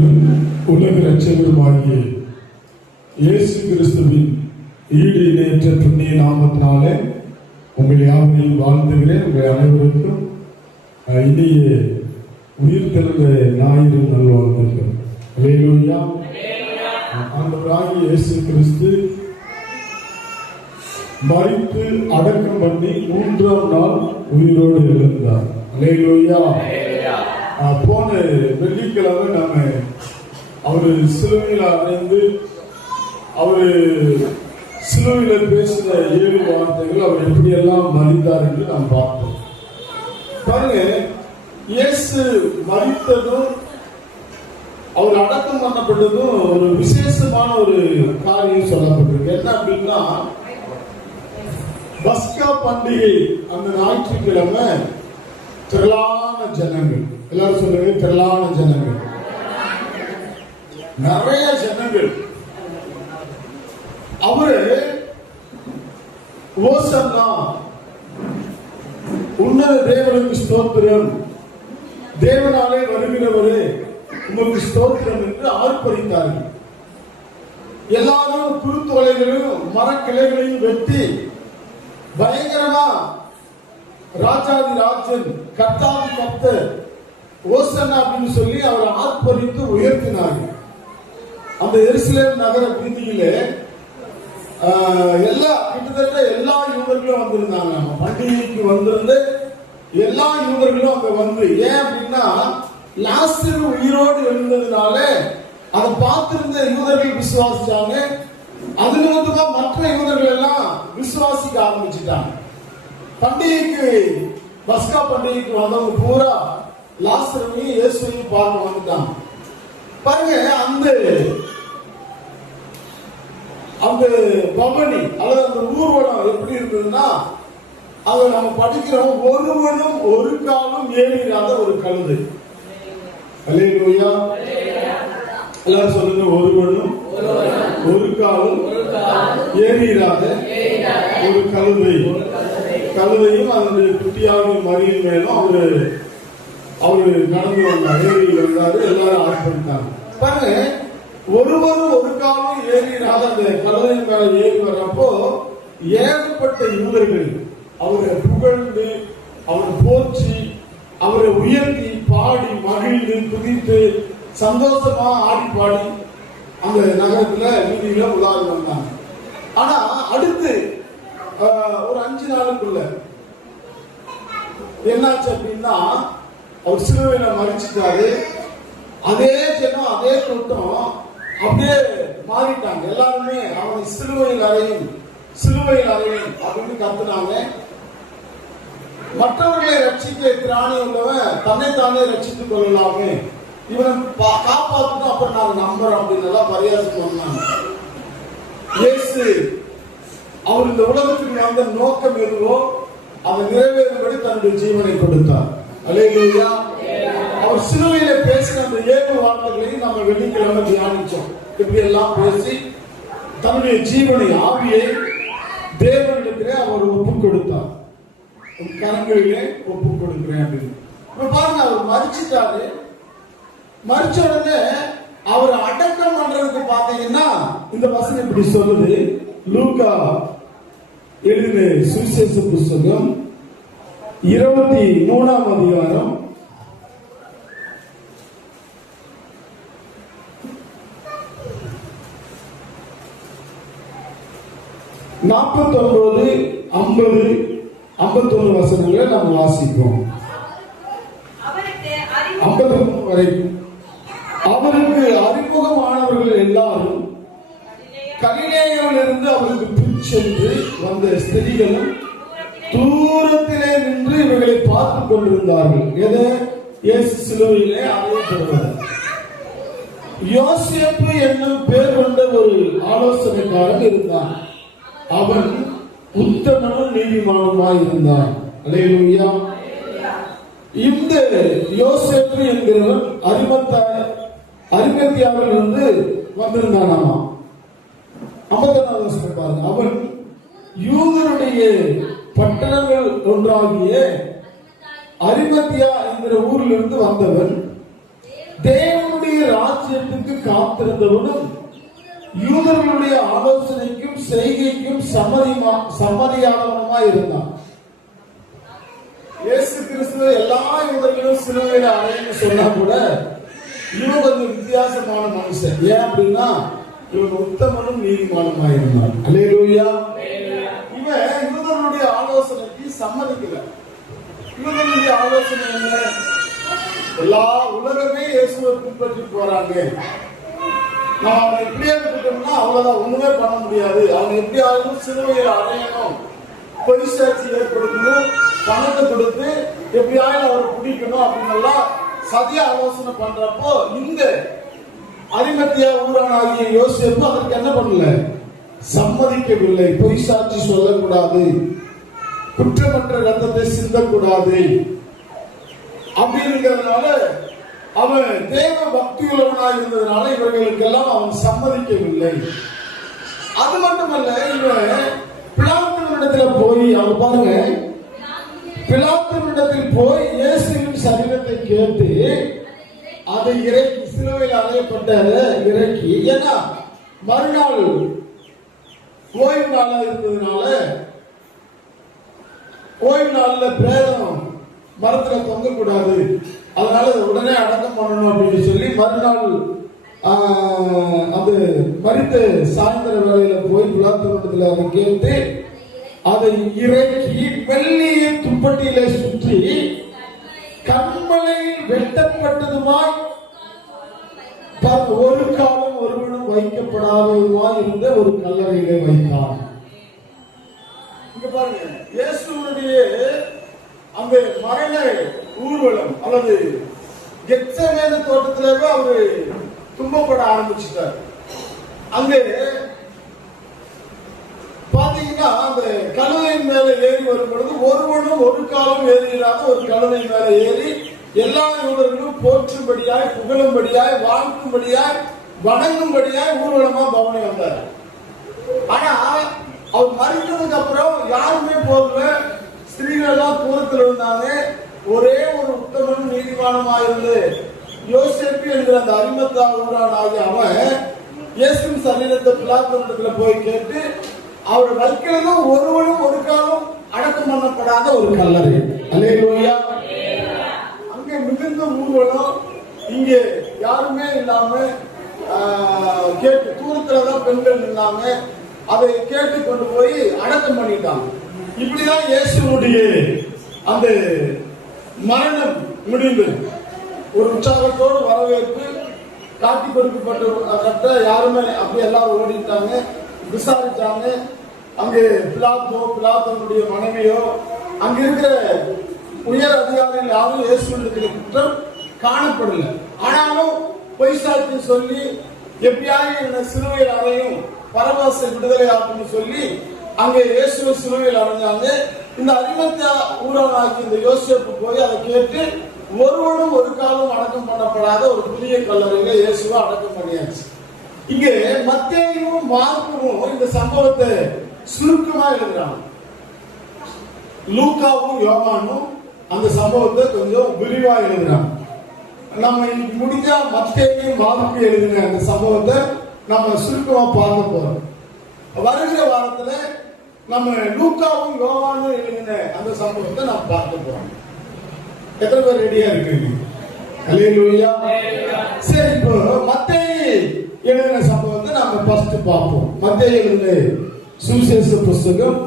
உலக இரட்சகருமாகிய இயேசு கிறிஸ்துவின் ஈடு இணையற்ற புண்ணிய நாமத்தினாலே உங்கள் யாவரையும் வாழ்ந்துகிறேன். உங்கள் அனைவருக்கும் இனிய உயிர்த்தெழுந்த ஞாயிறு நல்வாழ்த்துக்கள். அல்லேலூயா. ஆண்டவராகிய இயேசு கிறிஸ்து மரித்து அடக்கம் பண்ணி 3ஆம் நாள் உயிரோடு எழுந்தார். அல்லேலூயா. போன வெள்ளிக்கிழமை நாம அவரு சிலுவையில் அடைந்து அவரு சிலுவையில் பேசின 7 வார்த்தைகள் அவர் எப்படியெல்லாம் மரித்தார் என்று நாம் பார்த்தோம். பாருங்க, இயேசு மரித்ததும் அவர் அடக்கம் பண்ணப்பட்டதும் ஒரு விசேஷமான ஒரு காரியம் சொல்லப்பட்டிருக்கு. என்ன அப்படின்னா, பஸ்கா பண்டிகை அந்த ஞாயிற்றுக்கிழமை திரளான ஜனங்கள், எல்லாரும் சொல்லுங்க திரளான ஜனங்கள், நிறைய ஜனங்கள். அவரு ஓசன்னா உன்னத தேவனுக்கு ஸ்தோத்திரம், தேவனாலே வருகிறவரே உங்களுக்கு ஸ்தோத்திரம் என்று ஆர்ப்பரித்தார்கள். எல்லாரும் குருத்தோலைகளையும் மரக்கிளைகளையும் வெட்டி பயங்கரமா ராஜாதி ராஜன் கர்த்தாதி கர்த்தர் ஓசன்னா அப்படின்னு சொல்லி அவரை ஆர்ப்பரித்து உயர்த்தினார்கள். அந்த எருசலேம் நகர வீதியிலே கிட்டத்தட்ட எல்லா யூதர்களும் வந்திருந்தாங்க. பண்டிகைக்கு வந்திருந்து எல்லா யூதர்களும் அங்க வந்து, ஏன் அப்படின்னா லாசரு உயிரோடு எழுந்ததுனால அதை பார்த்திருந்த யூதர்கள் விசுவாசிச்சாங்க. அது நிமித்தமா மற்ற யூதர்கள் எல்லாம் விசுவாசிக்க ஆரம்பிச்சுட்டாங்க. பண்டிகைக்கு பஸ்கா பண்டிகைக்கு வந்தவங்க பூரா லாசருவையும் இயேசுவையும் பார்க்க வந்துட்டாங்க. பாருங்க, அந்த பவனி அல்லது அந்த ஊர்வலம் எப்படி இருந்ததுன்னா, அதை நம்ம படிக்கிறோம், ஒருவனும் ஒரு காலம் ஏறிடாத ஒரு கழுதை. அல்லேலூயா. எல்லாரும் சொல்லுங்க, ஒருவனும் ஒரு காலம் ஏறிடாத ஒரு கழுதையும் அதனுடைய குட்டியாக மறியின் மேலும் அவரு நடந்து வந்தார், ஏரியில் இருந்தாரு. எல்லாரும் ஆர்ப்பரித்தாங்க. பாருங்க, ஒருவரும் ஒரு காலம் ஏறிடாத அந்த கழுதையின் மேல ஏறி வர்றப்போ ஏகப்பட்ட யூதர்கள் அவரை புகழ்ந்து அவரை போற்றி அவரை உயர்த்தி பாடி மகிழ்ந்து துதித்து சந்தோஷமா ஆடி பாடி அந்த நகரத்துல வீதியில உலாவி வந்தாங்க. ஆனா அடுத்து ஒரு 5 நாளுக்குள்ள என்னாச்சு அப்படின்னா, அவர் சிலுவையில மரிச்சிட்டாரு. அதே ஜனம் அதே கூட்டம் அப்படியே மாறிட்டாங்க. எல்லாருமே அவனை சிலுவையில் அறையும் அப்படின்னு கத்துனாங்க. மற்றவர்களை ரட்சிக்க திராணி உள்ளவன் தன்னைத்தானே ரட்சித்துக் கொள்ளலாமே, இவனை காப்பாற்றணும், அப்புறம் நாங்க நம்புறோம் அப்படின்னு பரியாசம் சொன்னாங்க. இயேசு அவர் இந்த உலகத்துக்கு வந்த நோக்கம் எதுவோ அதை நிறைவேறும்படி தன்னுடைய ஜீவனை கொடுத்தார். அல்லேலூயா. அவர் சிலுவையில பேசின அந்த 7 வார்த்தைகளையும் நம்ம வெள்ளிக்கிழமை தியானிச்சோம். இப்படி எல்லாம் பேசி தன்னுடைய ஜீவனை ஆவியை தேவனிடத்திலே அவர் ஒப்புக் கொடுத்தார். கரங்களிலே ஒப்புக் கொடுக்கிறேன் அப்படின்னு. இப்ப பாருங்க, அவர் மரிச்சிட்டாரு. மரிச்ச உடனே அவர் அடக்கம் பண்றதுக்கு பாத்தீங்கன்னா இந்த வசனம் இப்படி சொல்லுது. லூக்கா எழுதின சுவிசேஷ புத்தகம் 23ஆம் அதிகாரம் 49, 50, 51 வசனங்களை நாம் வாசிப்போம். 51 வரைக்கும். அவருக்கு அறிமுகமானவர்கள் எல்லாரும் கலிலேயாவிலிருந்து அவருக்கு பின்சென்று வந்த ஸ்திரீகளும் தூரத்திலே நின்று இவர்களை பார்த்துக் கொண்டிருந்தார்கள். எதை? இயேசு சிலுவையிலே அறையப்படுவது. யோசேப்பு என்னும் பேர் கொண்ட ஒரு ஆலோசனைக்காரன் இருந்தான். அவன் உத்தமனும் நீதிமானுமாய் இருந்தான். அல்லேலூயா. இந்த யோசேப்பு என்கிறவன் அரிமத்தியாவில் இருந்து வந்திருந்தானாமா. 54 வருஷம் பாருங்க. அவன் யூதருடைய பட்டணங்கள் ஒன்றாகிய அரிமத்தியா என்கிற ஊரிலிருந்து வந்தவன். தேவனுடைய ராஜ்யத்துக்கு காத்திருந்தவனும் யூதர்களுடைய ஆலோசனைக்கும் செய்கைக்கும் சம்மதியானவனுமாய் இருந்தான். இயேசு கிறிஸ்துவ எல்லா யூதர்களும் சிலுவையில அறைன்னு சொன்னா கூட இவன் கொஞ்சம் வித்தியாசமான மனுஷன். ஏன் அப்படின்னா இவன் உத்தமனும் நீதிமானுமாய் இருந்தான். அல்லேலூயா. இவன் யூதர்களுடைய ஆலோசனைக்கு சம்மதிக்கல. யூதர்களுடைய ஆலோசனை என்ன? எல்லா உலகமே இயேசுவை பின்பற்றி போறாங்க. நான் அவனை இப்படியே விட்டுட்டோம்னா அவ்வளவுதான், ஒண்ணுமே பண்ண முடியாது. அவனை எப்படி ஆகணும், சிலுவையில் அடையணும், பொய் சாட்சி ஏற்படுத்தணும், பணத்தை கொடுத்து எப்படியாவது அவரை பிடிக்கணும் அப்படின்னு எல்லாம் சதிய ஆலோசனை பண்றப்போ இந்த அரிமத்தியா ஊரானாகிய யோசேப்பு அதற்கு என்ன பண்ணல, சம்மதிக்கவில்லை. பொய் சாட்சி சொல்லக்கூடாது, குற்றமற்ற ரத்தத்தை சிந்தக்கூடாது அப்படிங்கிறதுனால அவன் தேவ பக்தி உள்ளவனாக இருந்ததுனால இவர்களுக்கெல்லாம் அவன் சம்மதிக்கவில்லை. அது மட்டுமல்ல, இவன் பிலாத்துவினிடத்துல போய், அவங்க பாருங்க, பிலாத்துவினிடத்தில் போய் இயேசுவின் சரீரத்தை கேட்டு அதை இறக்கி, சிலுவையில் அறையப்பட்ட இறக்கி, ஏன்னா மறுநாள் ஓய்வு நாளா இருந்ததுனால ஓய்வு நாள்ல பிரேதம் மரத்துல தொங்கக்கூடாது, அதனால உடனே அடக்கம் பண்ணணும் அப்படின்னு சொல்லி மறுநாள் அது மரித்த சாயந்தர வேளையில போய் பிலாத்துவினிடத்தில் அதை கேட்டு அதை இறக்கி வெள்ளிய துப்பட்டியில சுற்றி கண்மலையில் வெட்டப்பட்டதுமாய் ஒரு காலம் ஒருவனும் வைக்கப்படாததுமாய் இருந்த ஒரு கல்லறையிலே வைத்தான். இங்க பாருங்க, இயேசுவுடைய அந்த மரண ஊர்வலம் அல்லது கெத்செமனே தோட்டத்திலே அவரு துன்பப்பட ஆரம்பிச்சுட்டார். அங்கே பாத்தீங்கன்னா அந்த கழுதையின் மேல ஏறி வரும் பொழுது ஒருவனும் ஒரு காலம் ஏறியில்லாத ஒரு கழுதை மேல ஏறி எல்லா யூதர்களும் போற்றும்படியாய், புகழும்படியாய், வாழ்க்கும்படியாய், வணங்கும்படியாய் ஊர்வலமா பவனி வந்தார். ஆனா அவர் மறித்ததுக்கு அப்புறம் யாருமே போகல, ஸ்திரீகள் எல்லாம் தூரத்தில் இருந்தாங்க. ஒரே ஒரு உத்தமனும் நீதிமானுமாயிருந்து யோசேப்பு என்கிற அந்த அரிமத்தா ஊரானாகிய அவன் இயேசுவின் சரீரத்தை பிலாத்துவினிடத்துல போய் கேட்டு அவர் வைக்கிறதும் ஒருவனும் ஒரு காலம் அடக்கம் பண்ணப்படாத ஒரு கல்லறை. அல்லேலூயா. அங்கே மிகுந்த ஊர்வலம், இங்கே யாருமே இல்லாம கேட்டு தூரத்துலதான் பெண்கள் நின்னாங்க. அதை கேட்டு கொண்டு போய் அடக்கம் பண்ணிட்டாங்க. இப்படிதான் இயேசுடைய அந்த மரணம் முடிந்து ஒரு உற்சாகத்தோடு வரவேற்பு காட்டி கொடுக்கப்பட்ட யாருமே அப்படி எல்லாரும் ஓடிட்டாங்க. விசாரிச்சாங்க. அங்கே பிலாத்துவனுடைய மனைவியோ அங்க இருக்கிற உயர் அதிகாரிகள் யாரும் இயேசுவின் குற்றம் காணப்படல. ஆனாலும் பொய் சாட்சி சொல்லி எப்படியாவது இந்த சிலுவையில் அறையும் பரபாசை விடுதலை ஆகும்னு சொல்லி அங்கே இயேசுவை சிலுவையில் அடைஞ்சாங்க. இந்த அரிமத்தியா ஊரானாகி இந்த யோசேப்பு போய் அதை கேட்டு ஒருவனும் ஒரு காலம் அடக்கம் பண்ணப்படாத ஒரு புதிய கல்லறையில இயேசுவை அடக்கம் பண்ணியாச்சு. இங்கே மத்தேயும் மார்க்கும் இந்த சம்பவத்தை சுருக்கமா எழுதுறாங்க. லூக்காவும் யோவானும் அந்த சம்பவத்தை கொஞ்சம் விரிவா எழுதுறாங்க. நம்ம இன்னைக்கு முடிஞ்சா மத்தேயும் மார்க்கும் எழுதின அந்த சம்பவத்தை நம்ம சுருக்கமா பார்க்க போறோம். வருகிற வாரத்துல நம்ம லூக்காவும் யோவானும் எழுதின அந்த சம்பவத்தை நாம் பார்க்க போறோம். எத்தனை பேர் ரெடியா இருக்கீங்க? அல்லேலூயா. சரி, இப்போ மத்தேயு எழுதின சம்பவத்தை நாம ஃபர்ஸ்ட் பார்ப்போம். மத்தேயு எழுதின சுவிசேஷ புஸ்தகம்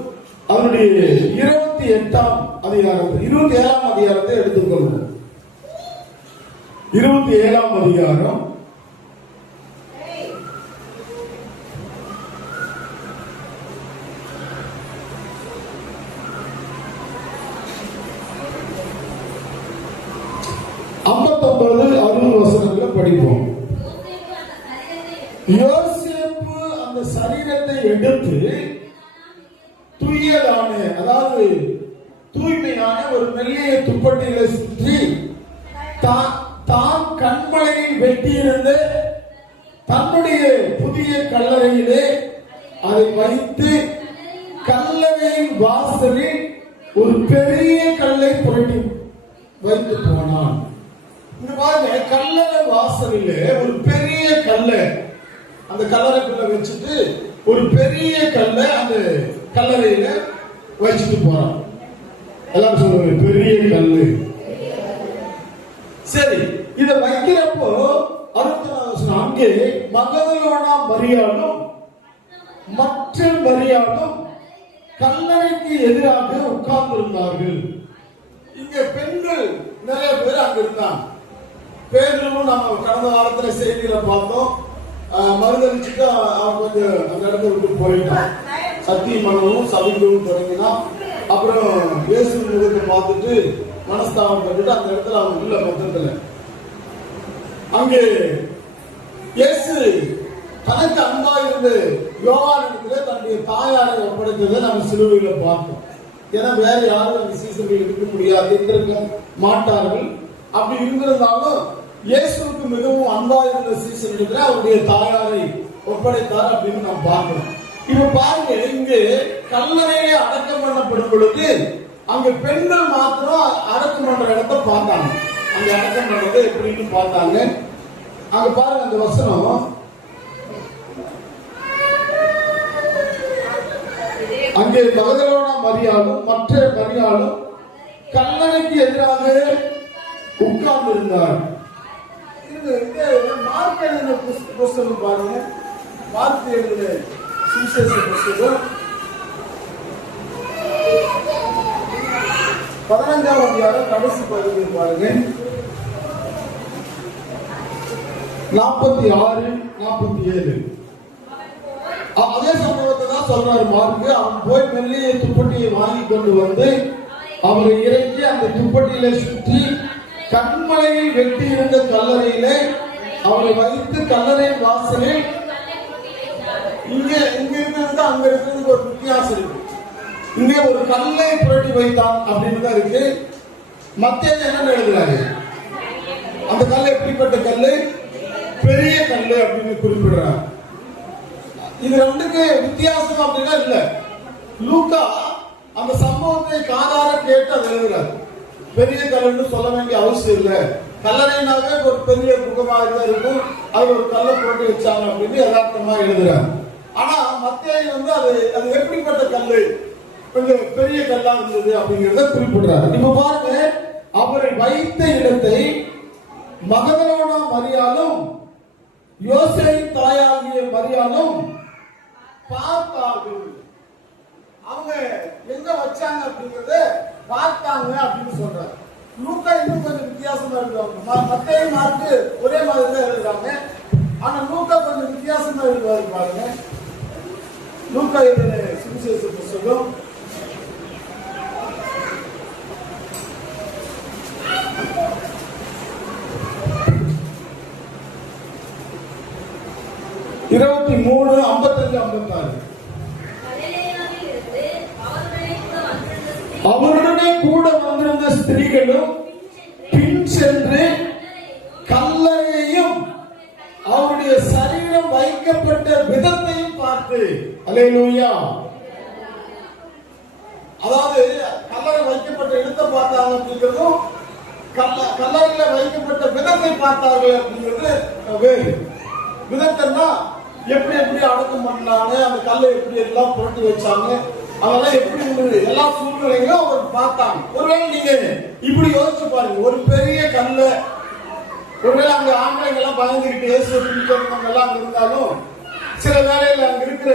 அதனுடைய 27ஆம் அதிகாரத்தை எடுத்துக்கொள்வோம். 27ஆம் அதிகாரம் வசனங்களை படிப்போம். யோசேப்பு அந்த சரீரத்தை எடுத்து தூயதான, அதாவது தூய்மையான ஒரு மெல்லிய துப்பட்டியில சுற்றி தான் கண்மலையை வெட்டியிருந்த தன்னுடைய புதிய கல்லறையிலே அதை வைத்து கல்லறையின் வாசலில் ஒரு பெரிய கல்லை புரட்டி வைத்து போனான். இங்க பாருங்க, கல்லறை வாசலிலே ஒரு பெரிய கல்லை அந்த கல்லறைக்குள்ள வச்சுட்டு ஒரு பெரிய கல்லை அந்த கல்லறையில வச்சுட்டு போறான். எல்லாம் சொல்லுவாங்க பெரிய கல்லு. சரி, இத வைக்கிறப்போ அங்கே மகதலேனா மரியாளும் மற்ற மரியாளும் கல்லறைக்கு எதிராக உட்கார்ந்து இருந்தார்கள். இங்க பெண்கள் நிறைய பேர் அங்க இருந்தாங்க. பேரும் நம்ம கடந்த வாரத்துல செய்தியில பார்த்தோம். மறுதளிச்சுட்டு அவன் கொஞ்சம் அந்த இடத்த விட்டு போயிட்டான். சத்தியமனமும் சபிக்கவும் தொடங்கினான். அப்புறம் இயேசு முகத்தை பார்த்துட்டு மனஸ்தாபம் பண்ணிட்டு அந்த இடத்துல அவன் உள்ள மொத்தத்துல அங்கே இயேசு தனக்கு அன்பா இருந்து யோவானிடத்திலே தன்னுடைய தாயாரை ஒப்படைத்ததை நம்ம சிலுவையில பார்த்தோம். ஏன்னா வேற யாரும் அந்த சீசர்கள் இருக்க முடியாது, இருந்திருக்க மாட்டார்கள். அப்படி இருந்திருந்தாலும் இயேசுக்கு மிகவும் அன்பா இருந்த சீசர்களுக்கு அவருடைய தாயாரை ஒப்படைத்தார் அப்படின்னு நாம் பார்க்கிறோம். இப்ப பாருங்க, இங்கு கல்லறையிலே அடக்கம் பண்ணப்படும் பொழுது அங்க பெண்கள் மாத்திரம் அடக்கம் பண்ற இடத்தை பார்த்தாங்க. அங்க அடக்கம் பண்றது எப்படின்னு பார்த்தாங்க. அங்க பாருங்க அந்த வசனம், அங்கே மகதலேனா மரியாளும் மற்ற மரியாளும் கல்லறைக்கு எதிராக உட்கார்ந்து இருந்தார். மார்க் எழுதின புஸ்தகம் பாருங்க, மார்க் எழுதின சுவிசேஷ புஸ்தகம் 15ஆம் அதிகாரம் கடைசி பகுதியை பாருங்க, 46, 47. அதே சம்பவத்தை தான் சொல்றாரு மார்க்கு. அவன் போய் மெல்லிய துப்பட்டியை வாங்கி கொண்டு வந்து அவரை இறக்கி அந்த துப்பட்டியில சுற்றி கண்மலையில் வெட்டி இருந்த கல்லறையிலே அவரை வைத்து கல்லறை வாசலில் இங்க இருக்கிறது அங்க இருக்கிறது ஒரு வித்தியாசம் இருக்கு. இங்கே ஒரு கல்லை புரட்டி வைத்தான் அப்படின்னு தான் இருக்கு. மத்தேயு என்ன எழுதுறாரு, அந்த கல் எப்படிப்பட்ட கல்லு? பெரிய கல்லு அப்படின்னு குறிப்பிடுறார். இது ரெண்டுக்கு வித்தியாசம் அப்படின்னா இல்ல. லூக்கா அந்த சம்பவத்தை காதார கேட்டு அதை எழுதுறாரு. பெரிய கல்லுன்னு சொல்ல வேண்டிய அவசியம் இல்லை. கல்லறைனாவே ஒரு பெரிய முகமாக தான் இருக்கும், அது ஒரு கல்லை புரட்டி வச்சாங்க அப்படின்னு யதார்த்தமா எழுதுறாரு. ஆனா மத்தேயு அது எப்படிப்பட்ட கல்லு, கொஞ்சம் பெரிய கல்லா இருந்தது அப்படிங்கிறத குறிப்பிடுறாரு. இப்ப பாருங்க, அவரை வைத்த இடத்தை மகதலேனா மரியாளும் யோசே தாயாகிய மரியாளும் பார்த்தார்கள். அவங்க எங்க வச்சாங்க அப்படிங்கறத பார்த்தாங்க அப்படின்னு சொல்றாங்க. லூக்கா இன்னும் கொஞ்சம் வித்தியாசமா எழுதுவாங்க. மத்தேயு மார்க்கு ஒரே மாதிரி தான் எழுதுறாங்க. ஆனா லூக்கா கொஞ்சம் வித்தியாசமா எழுதுவாரு பாருங்க. லூக்கா எழுதின சுவிசேஷ புஸ்தகம் 23, 55, 56. அவருடனே கூட வந்திருந்த ஸ்திரீகளும் பின் சென்று கல்லறையையும் அவருடைய சரீரம் வைக்கப்பட்ட விதத்தையும் பார்த்து, அல்லேலூயா. அதாவது கல்லறை வைக்கப்பட்ட இடத்தை பார்த்தாங்க அப்படிங்கிறதும் கல்லறையில வைக்கப்பட்ட விதத்தை பார்த்தார்கள் அப்படிங்கிறது வேறு. விதத்தைன்னா எப்படி எப்படி அடக்கம் பண்ணாங்க, அந்த கல்லை எப்படி எல்லாம் புரட்டி வச்சாங்க, அதெல்லாம் எப்படி இருந்தது, எல்லா சூழ்நிலைகளும் அவர் பார்த்தாங்க. ஒருவேளை நீங்க இப்படி யோசிச்சு பாருங்க, ஒரு பெரிய கல்லை, ஒருவேளை அங்க ஆண்கள் எல்லாம் பயந்துகிட்டு இயேசு பிடிக்கிறவங்க எல்லாம் அங்க இருந்தாலும் சில வேளையில அங்க இருக்கிற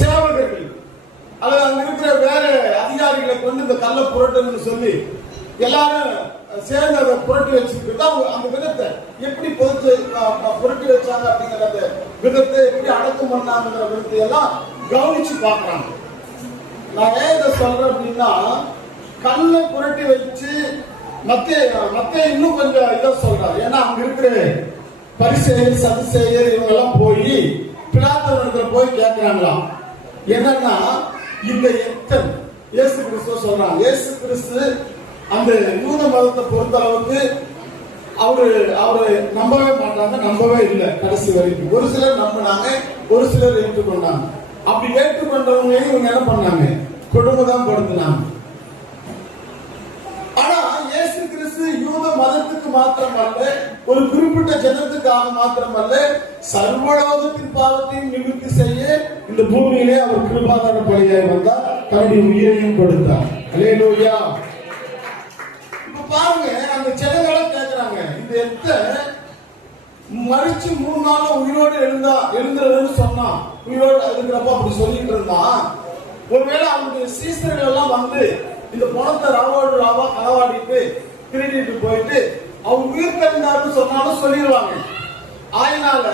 சேவகர்கள் அல்லது அங்க இருக்கிற வேற அதிகாரிகளை கொண்டு இந்த கல்லை புரட்டணும்னு சொல்லி எல்லாரும் சேர்ந்து அதை புரட்டி வச்சுக்கிட்டு அந்த விதத்தை எப்படி புரட்டி வச்சாங்க அப்படிங்கிற அந்த விதத்தை எப்படி அடக்கம் பண்ணாங்கிற விதத்தை எல்லாம் கவனிச்சு பாக்குறாங்க. நான் ஏன் இதை சொல்றேன் அப்படின்னா, கல்லை புரட்டி வச்சு மத்திய இன்னும் கொஞ்சம் இதை சொல்றாரு. ஏன்னா அங்க இருக்கிற பரிசேயர் சதுசேயர் இவங்க எல்லாம் போய் பிலாத்தவனிடத்துல போய் கேட்கிறாங்களாம். என்னன்னா, இந்த எத்தன் இயேசு கிறிஸ்துவ சொல்றாங்க. இயேசு கிறிஸ்து அந்த யூத மதத்தை பொறுத்த அளவுக்கு அவரு நம்பவே மாட்டாங்க, நம்பவே இல்லை கடைசி வரைக்கும். ஒரு சிலர் நம்பினாங்க, ஒரு சிலர் ஏற்றுக்கொண்டாங்க. அப்படி ஏற்றுக்கொண்டவங்க இவங்க என்ன பண்ணாங்க, கொடுமைதான் படுத்தினாங்க. ஆனா பாவத்திற்காக மாத்திரமல்ல, சர்வலோகத்தின் பாவத்தையும் நிவர்த்தி செய்ய இந்த பூமியிலே அவர் கிருபாதார பலியாய் வந்தார், தன்னுடைய உயிரையும் கொடுத்தார். அல்லேலூயா. இப்ப பாருங்க, அந்த ஜனங்களும் கேட்கிறாங்க, இந்த எத்த மறிச்சு 3 நாள் உயிரோடு எழுந்துறதுன்னு சொன்னா, உயிரோடு இருக்கிறப்ப அப்படி சொல்லிட்டு இருந்தா, ஒருவேளை அவங்களுடைய சீசர்கள் எல்லாம் வந்து இந்த பணத்தை ராவா களவாடிட்டு திருடிட்டு போயிட்டு அவங்க உயிர் தெரிந்தாருன்னு சொன்னாலும் சொல்லிடுவாங்க. அதனால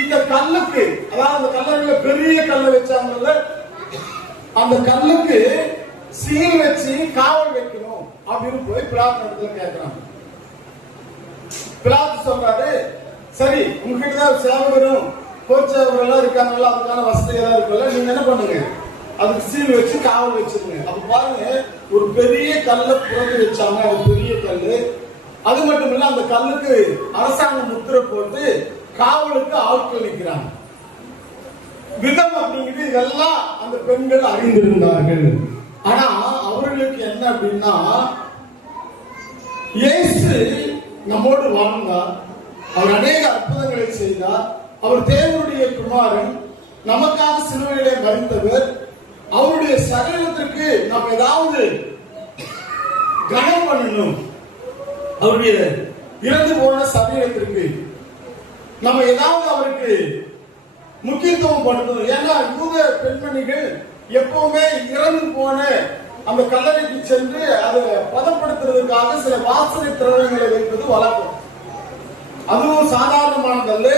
இந்த கல்லுக்கு, அதாவது அந்த கல்லறையில பெரிய கல்லை வச்சாங்கல்ல, அந்த கல்லுக்கு சீல் வச்சு காவல் வைக்கணும் அப்படின்னு போய் பிலாத்து இடத்துல கேட்கிறாங்க. பிலாத்து சொல்றாரு, சரி உங்ககிட்ட தான் சேவகரும் கோச்சவர்கள் இருக்காங்கல்ல, அதுக்கான வசதி எல்லாம் இருக்குல்ல, நீங்க என்ன பண்ணுங்க, அதுக்கு சீல் வச்சு காவல் வச்சிருங்க. அப்ப பாருங்க, ஒரு பெரிய கல்லை புரண்டு வச்சாங்க, அது பெரிய கல்லு. அது மட்டும் இல்ல, அந்த கல்லுக்கு அரசாங்கம் முத்திரை போட்டு காவலுக்கு ஆட்கள் நிற்கிறாங்க. விதம் அப்படிங்கிறது இதெல்லாம் அந்த பெண்கள் அறிந்திருந்தார்கள். ஆனா அவர்களுக்கு என்ன அப்படின்னா, இயேசு நம்மோடு வாழ்ந்தார், அவர் அநேக அற்புதங்களை செய்தார், அவர் தேவனுடைய குமாரன், நமக்காக சிலுவையிலே மரித்தவர், அவருடைய சரீரத்திற்கு நாம் ஏதாவது கனம் பண்ணணும், அவருடைய இறந்து போன சரீரத்திற்கு நம்ம ஏதாவது அவருக்கு முக்கியத்துவம் படுத்தணும். ஏன்னா யூத பெண்மணிகள் எப்பவுமே இறந்து போன அந்த கல்லறைக்கு சென்று அதை பதப்படுத்துறதுக்காக சில வாசனை திரவியங்களை வைப்பது வழக்கம். அதுவும் சாதாரணமானதல்ல,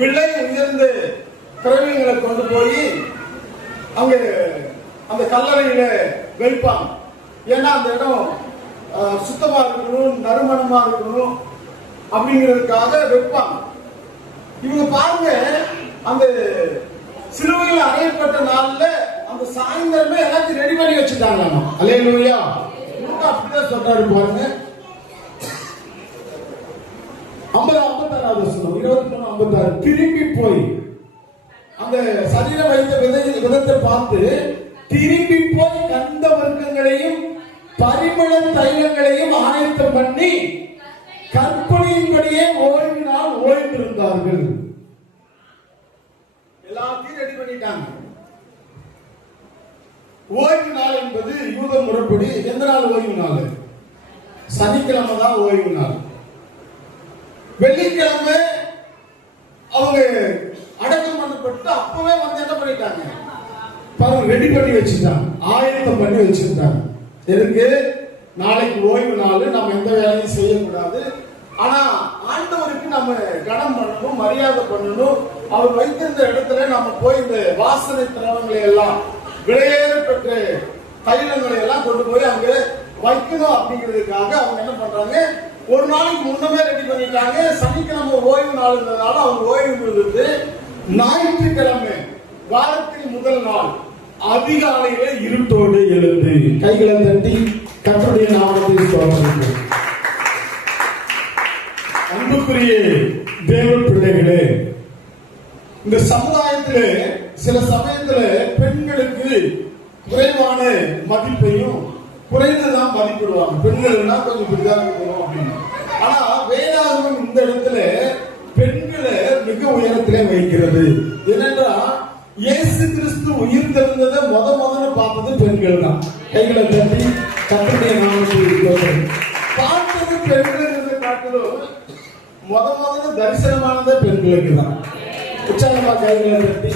விலை உயர்ந்த திரவியங்களை கொண்டு போய் அங்க அந்த கல்லறையில வைப்பாங்க. ஏன்னா அந்த இடம் சுத்தமா இருக்கணும், நறுமணமா இருக்கணும் அப்படிங்கிறதுக்காக வைப்பாங்க. இவங்க பாருங்க, அந்த சிலுவையில் அறையப்பட்ட நாள்ல அந்த சாயந்தரமே எல்லாத்தையும் ரெடி பண்ணி வச்சுட்டாங்க. அல்லேலூயா. அப்படிதான் சொல்றாரு பாருங்க, 56வது வசனம், 23:56. திரும்பி போய் அந்த சரீரம் வைத்த விதத்தை பார்த்து திரும்பி போய் கந்த வர்க்கங்களையும் பரிமள தைலங்களையும் ஆயத்தம் பண்ணி கற்பனையின்படியே ஓய்வு நாள் ஓய்ந்திருந்தார்கள். எல்லாத்தையும் ரெடி பண்ணிட்டாங்க. ஓய்வு நாள் என்பது யூத முறைப்படி எந்த நாள் ஓய்வு நாள்? சனிக்கிழமை தான் ஓய்வு நாள். வெள்ளிக்கிழமை அவங்க அடக்கம் பண்ணப்பட்டு அப்பவே வந்து என்ன பண்ணிட்டாங்க பாருங்க, ரெடி பண்ணி வச்சுட்டாங்க, ஆயத்தம் பண்ணி வச்சிருந்தாங்க. எதுக்கு? நாளைக்கு ஓய்வு நாள், நம்ம எந்த வேலையும் செய்யக்கூடாது. ஆனா ஆண்டவருக்கு நம்ம கனம் பண்ணணும், மரியாதை பண்ணணும். அவர் வைத்திருந்த இடத்துல நம்ம போய் இந்த வாசனை திரவங்களை எல்லாம், விலையேறப்பட்ட தைலங்களை எல்லாம் கொண்டு போய் அங்க வைக்கணும் அப்படிங்கிறதுக்காக அவங்க என்ன பண்றாங்க, ஒரு நாளைக்கு முன்னமே ரெடி பண்ணிட்டாங்க. சனிக்கிழமை ஓய்வு நாள்ன்றதுனால அவங்க ஓய்வு இருந்தது. ஞாயிற்றுக்கிழமை வாரத்தின் முதல் நாள் அதிகாலையிலே இருட்டோடு எழுந்து கைகளை தட்டி கர்த்தருடைய நாமத்தை ஸ்தோத்திரிக்கிறோம். அன்புக்குரிய தேவ பிள்ளைகளே, இந்த சமுதாயத்திலே சில சமயத்துல பெண்களுக்கு குறைவான மதிப்பையும் குறைந்துதான் மதிப்பிடுவாங்க. பெண்கள்னா கொஞ்சம் இப்படிதான் இருக்கணும் அப்படின்னு. ஆனா வேதாகமம் இந்த இடத்துல பெண்களை மிக உயரத்திலே வைக்கிறது. ஏனென்றா இயேசு கிறிஸ்து உயிர் தெரிந்ததை முதல்ல பார்த்தது பெண்கள் தான். கைகளை தட்டி கர்த்தருடைய நாமத்தை பார்த்தது பெண்கள் காட்டிலும் முதல்ல தரிசனமானது பெண்களுக்கு தான். உற்சாகமா கைகளை தட்டி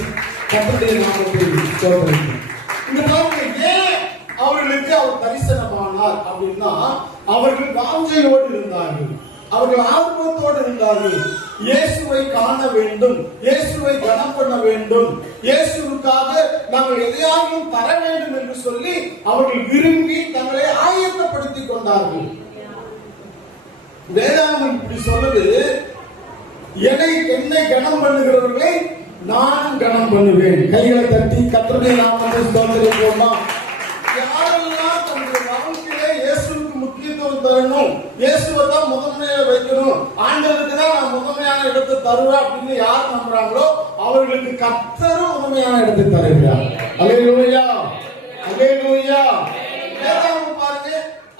கர்த்தருடைய நாமத்தை ஸ்தோத்திரிக்கிறோம். இங்க பாருங்க, ஏன் அவர்களுக்கு அவர் தரிசனமானார் அப்படின்னா, அவர்கள் வாஞ்சையோடு இருந்தார்கள், அவர்கள் ஆர்வத்தோடு இருந்தார்கள். இயேசுவை காண வேண்டும், இயேசுவை கனம் பண்ண வேண்டும், இயேசுவுக்காக நாங்கள் எதையாலும் தர வேண்டும் என்று சொல்லி அவர்கள் விரும்பி தங்களை ஆயத்தப்படுத்திக் கொண்டார்கள். வேதாகமம் இப்படி சொல்லுது, என்னை கனம் பண்ணுகிறவர்களை நான் கனம் பண்ணுவேன். கைகளை தட்டி கர்த்தருடைய நாமத்தை ஸ்தோத்திரிப்போமா. யாரெல்லாம் தன்னுடைய வாழ்க்கையிலே இயேசுவுக்கு முக்கியத்துவம் தரணும், இயேசுவை தான் முதன்மையா வைக்கணும், ஆண்டவருக்கு தான் நான் முதன்மையான இடத்தை தருவேன் அப்படின்னு யார் நம்புறாங்களோ அவர்களுக்கு கர்த்தரும் முதன்மையான இடத்தை தருகிறார். அல்லேலூயா, அல்லேலூயா. வேதாகமம் பாருங்க,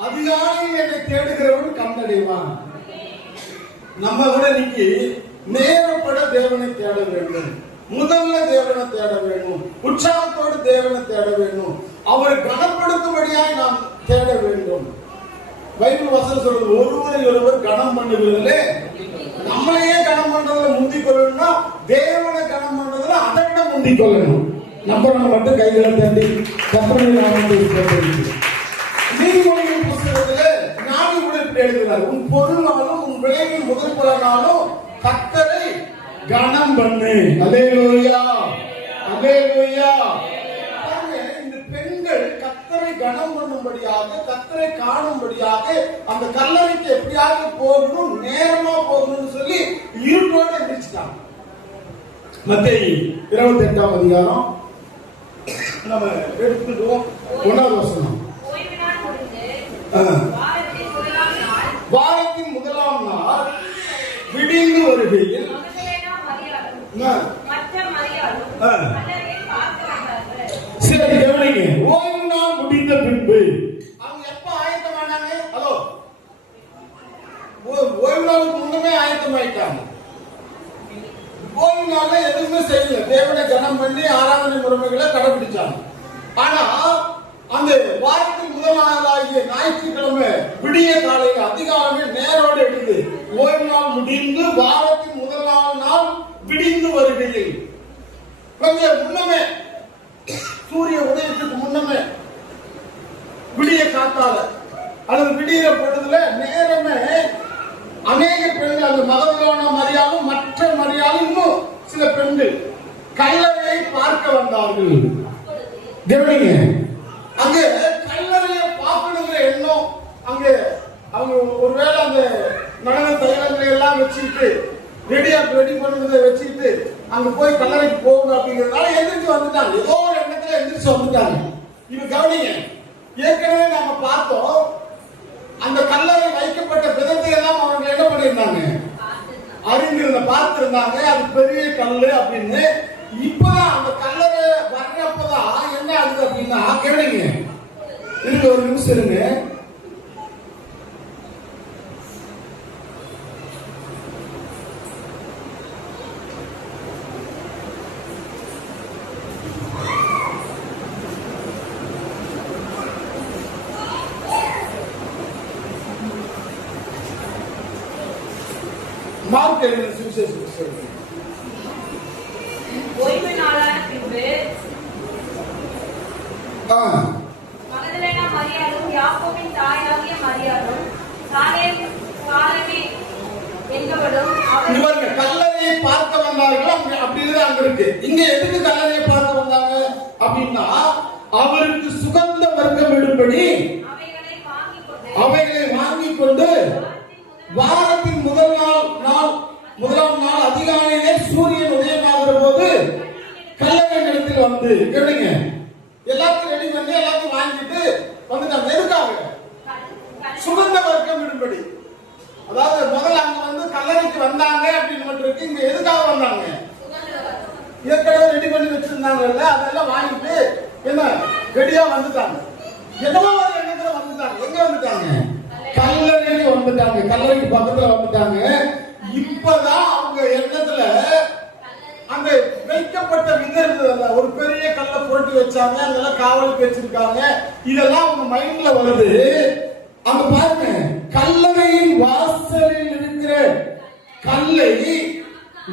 அதிகாலையில் என்னை தேடுகிறவன் கண்டடைவான். நம்ம கூட இன்னைக்கு நேரப்பட தேவனை தேட வேண்டும். முதல்ல தேவனை தேட வேண்டும். உற்சாகத்தோடு தேவனை தேட வேண்டும். அவரை கனப்படுத்தும்படியாய் நாம் தேட வேண்டும். பைபிள் வசனம் சொல்றது, ஒருவரை ஒருவர் கனம் பண்ணுவதில்லை. நம்மளையே கனம் பண்றதுல முந்திக் கொள்ளணும்னா தேவனை கனம் பண்றதுல அதை விட முந்திக் கொள்ளணும். நம்ம மட்டும் கைகளை தட்டி நீதிமொழிகள் புத்தகத்திலே ஞானி கூட இப்படி எழுதுகிறார், உன் பொருளாலும் உன் விளைவின் முதல் பலனாலும் கர்த்தரை கனம் பண்ணு. அல்லேலூயா, அல்லேலூயா. இந்த பெண்கள் கர்த்தரை கனம் பண்ணும்படியாக, கர்த்தரை காணும்படியாக அந்த கல்லறைக்கு எப்படியாவது போகணும், நேரமா போகணும்னு சொல்லி இருட்டோடு எந்திரிச்சிட்டாங்க. மத்தேயு 28ஆம் அதிகாரம் நம்ம எடுத்துக்குவோம். 1ஆவது வசனம். வாரத்தின் முதலாம் நாள் விடிந்து வருகையில் சரி கவனிங்க, ஓய்வு நாள் முடிந்த பின்பு அவங்க எப்ப ஆயத்தமானாங்க? ஹலோ, ஓய்வு நாளுக்கு முன்னமே ஆயத்தமாயிட்டாங்க. ஓய்வு நாள்ல எதுவுமே செய்யல, தேவனை கனம் பண்ணி ஆராதனை முறைமைகளை கடைபிடிச்சாங்க. ஆனா அந்த வாரத்தின் முதல் நாளாகிய ஞாயிற்றுக்கிழமை விடிய காலையில் அதிகாலமே நேரோடு எடுத்து ஓய்வு நாள் முடிந்து வாரத்தின் முதல் நாள் விடிந்து வருகையில் கொஞ்சம் முன்னமே, சூரிய உதயத்துக்கு முன்னமே விடிய காத்தால அல்லது விடிய பொழுதுல நேரமே அநேக பெண்கள், அந்த மகதலேனா மரியாளும் மற்ற மரியாளும் இன்னும் சில பெண்கள் கல்லறையை பார்க்க வந்தார்கள். கவனிங்க, அங்க கல்லறையை பார்க்கணுங்கிற எண்ணம், அங்க அவங்க ஒருவேளை அந்த நடன தைலங்களை எல்லாம் வச்சுக்கிட்டு ரெடி பண்ணுறதை வச்சுக்கிட்டு அங்க போய் கல்லறைக்கு போகணும் அப்படிங்கிறதுனால எந்திரிச்சு வந்துட்டாங்க. ஏதோ ஒரு எண்ணத்துல எந்திரிச்சு வந்துட்டாங்க. இப்ப கவனிங்க, ஏற்கனவே நாம பார்த்தோம் அந்த கல்லறை வைக்கப்பட்ட விதத்தை எல்லாம் அவங்க என்ன பண்ணிருந்தாங்க, அறிந்திருந்த பார்த்திருந்தாங்க. அது பெரிய கல்லு அப்படின்னு. இப்பதான் அந்த கல்லறை வர்றப்பதான் என்ன ஆகுது அப்படின்னா, கேளுங்க, இதுக்கு ஒரு நிமிஷம் இருங்க. மார்க் எழுதின சுவிசேஷம் ஓய்வு நாளான பின்பு மகதலேனா மரியாளும் யாக்கோபின் தாயாகிய மரியாளும் சாலேமே என்பவளும் இவர்கள் கல்லறையை பார்க்க வந்தார்கள். அப்படின்னு அங்க இருக்கு. இங்க எதுக்கு கல்லறையை பார்க்க வந்தாங்க அப்படின்னா, அவருக்கு சுகந்த வர்க்கம் எடுப்படி அவைகளை வாங்கிக் கொண்டு வாரத்தின் முதலாம் நாள் அதிகாலையிலே சூரியன் உதயமாகிற போது கல்லறை இடத்தில் வந்து கேளுங்க, எல்லாத்தையும் ரெடி பண்ணி எல்லாத்தையும் வாங்கிட்டு வந்துட்டாங்க. எதுக்காக? சுகந்த வர்க்கம் இடும்படி. அதாவது முதல்ல அங்க வந்து கல்லறைக்கு வந்தாங்க அப்படின்னு மட்டும் இருக்கு. இங்க எதுக்காக வந்தாங்க? ஏற்கனவே ரெடி பண்ணி வச்சிருந்தாங்கல்ல, அதெல்லாம் வாங்கிட்டு என்ன ரெடியா வந்துட்டாங்க. என்னவோ ஒரு எண்ணத்துல வந்துட்டாங்க. எங்க வந்துட்டாங்க? கல்லறைக்கு வந்துட்டாங்க. கல்லறைக்கு பக்கத்துல வந்துட்டாங்க. இப்பதான் அவங்க எண்ணத்துல அந்த வைக்கப்பட்ட விதம், ஒரு பெரிய கல்லை புரட்டி வச்சாங்க, அதெல்லாம் காவலுக்கு வச்சிருக்காங்க. இதெல்லாம் அவங்க மைண்ட்ல வருது. அங்க பாருங்க, கல்லறையின் வாசலில் இருக்கிற கல்லை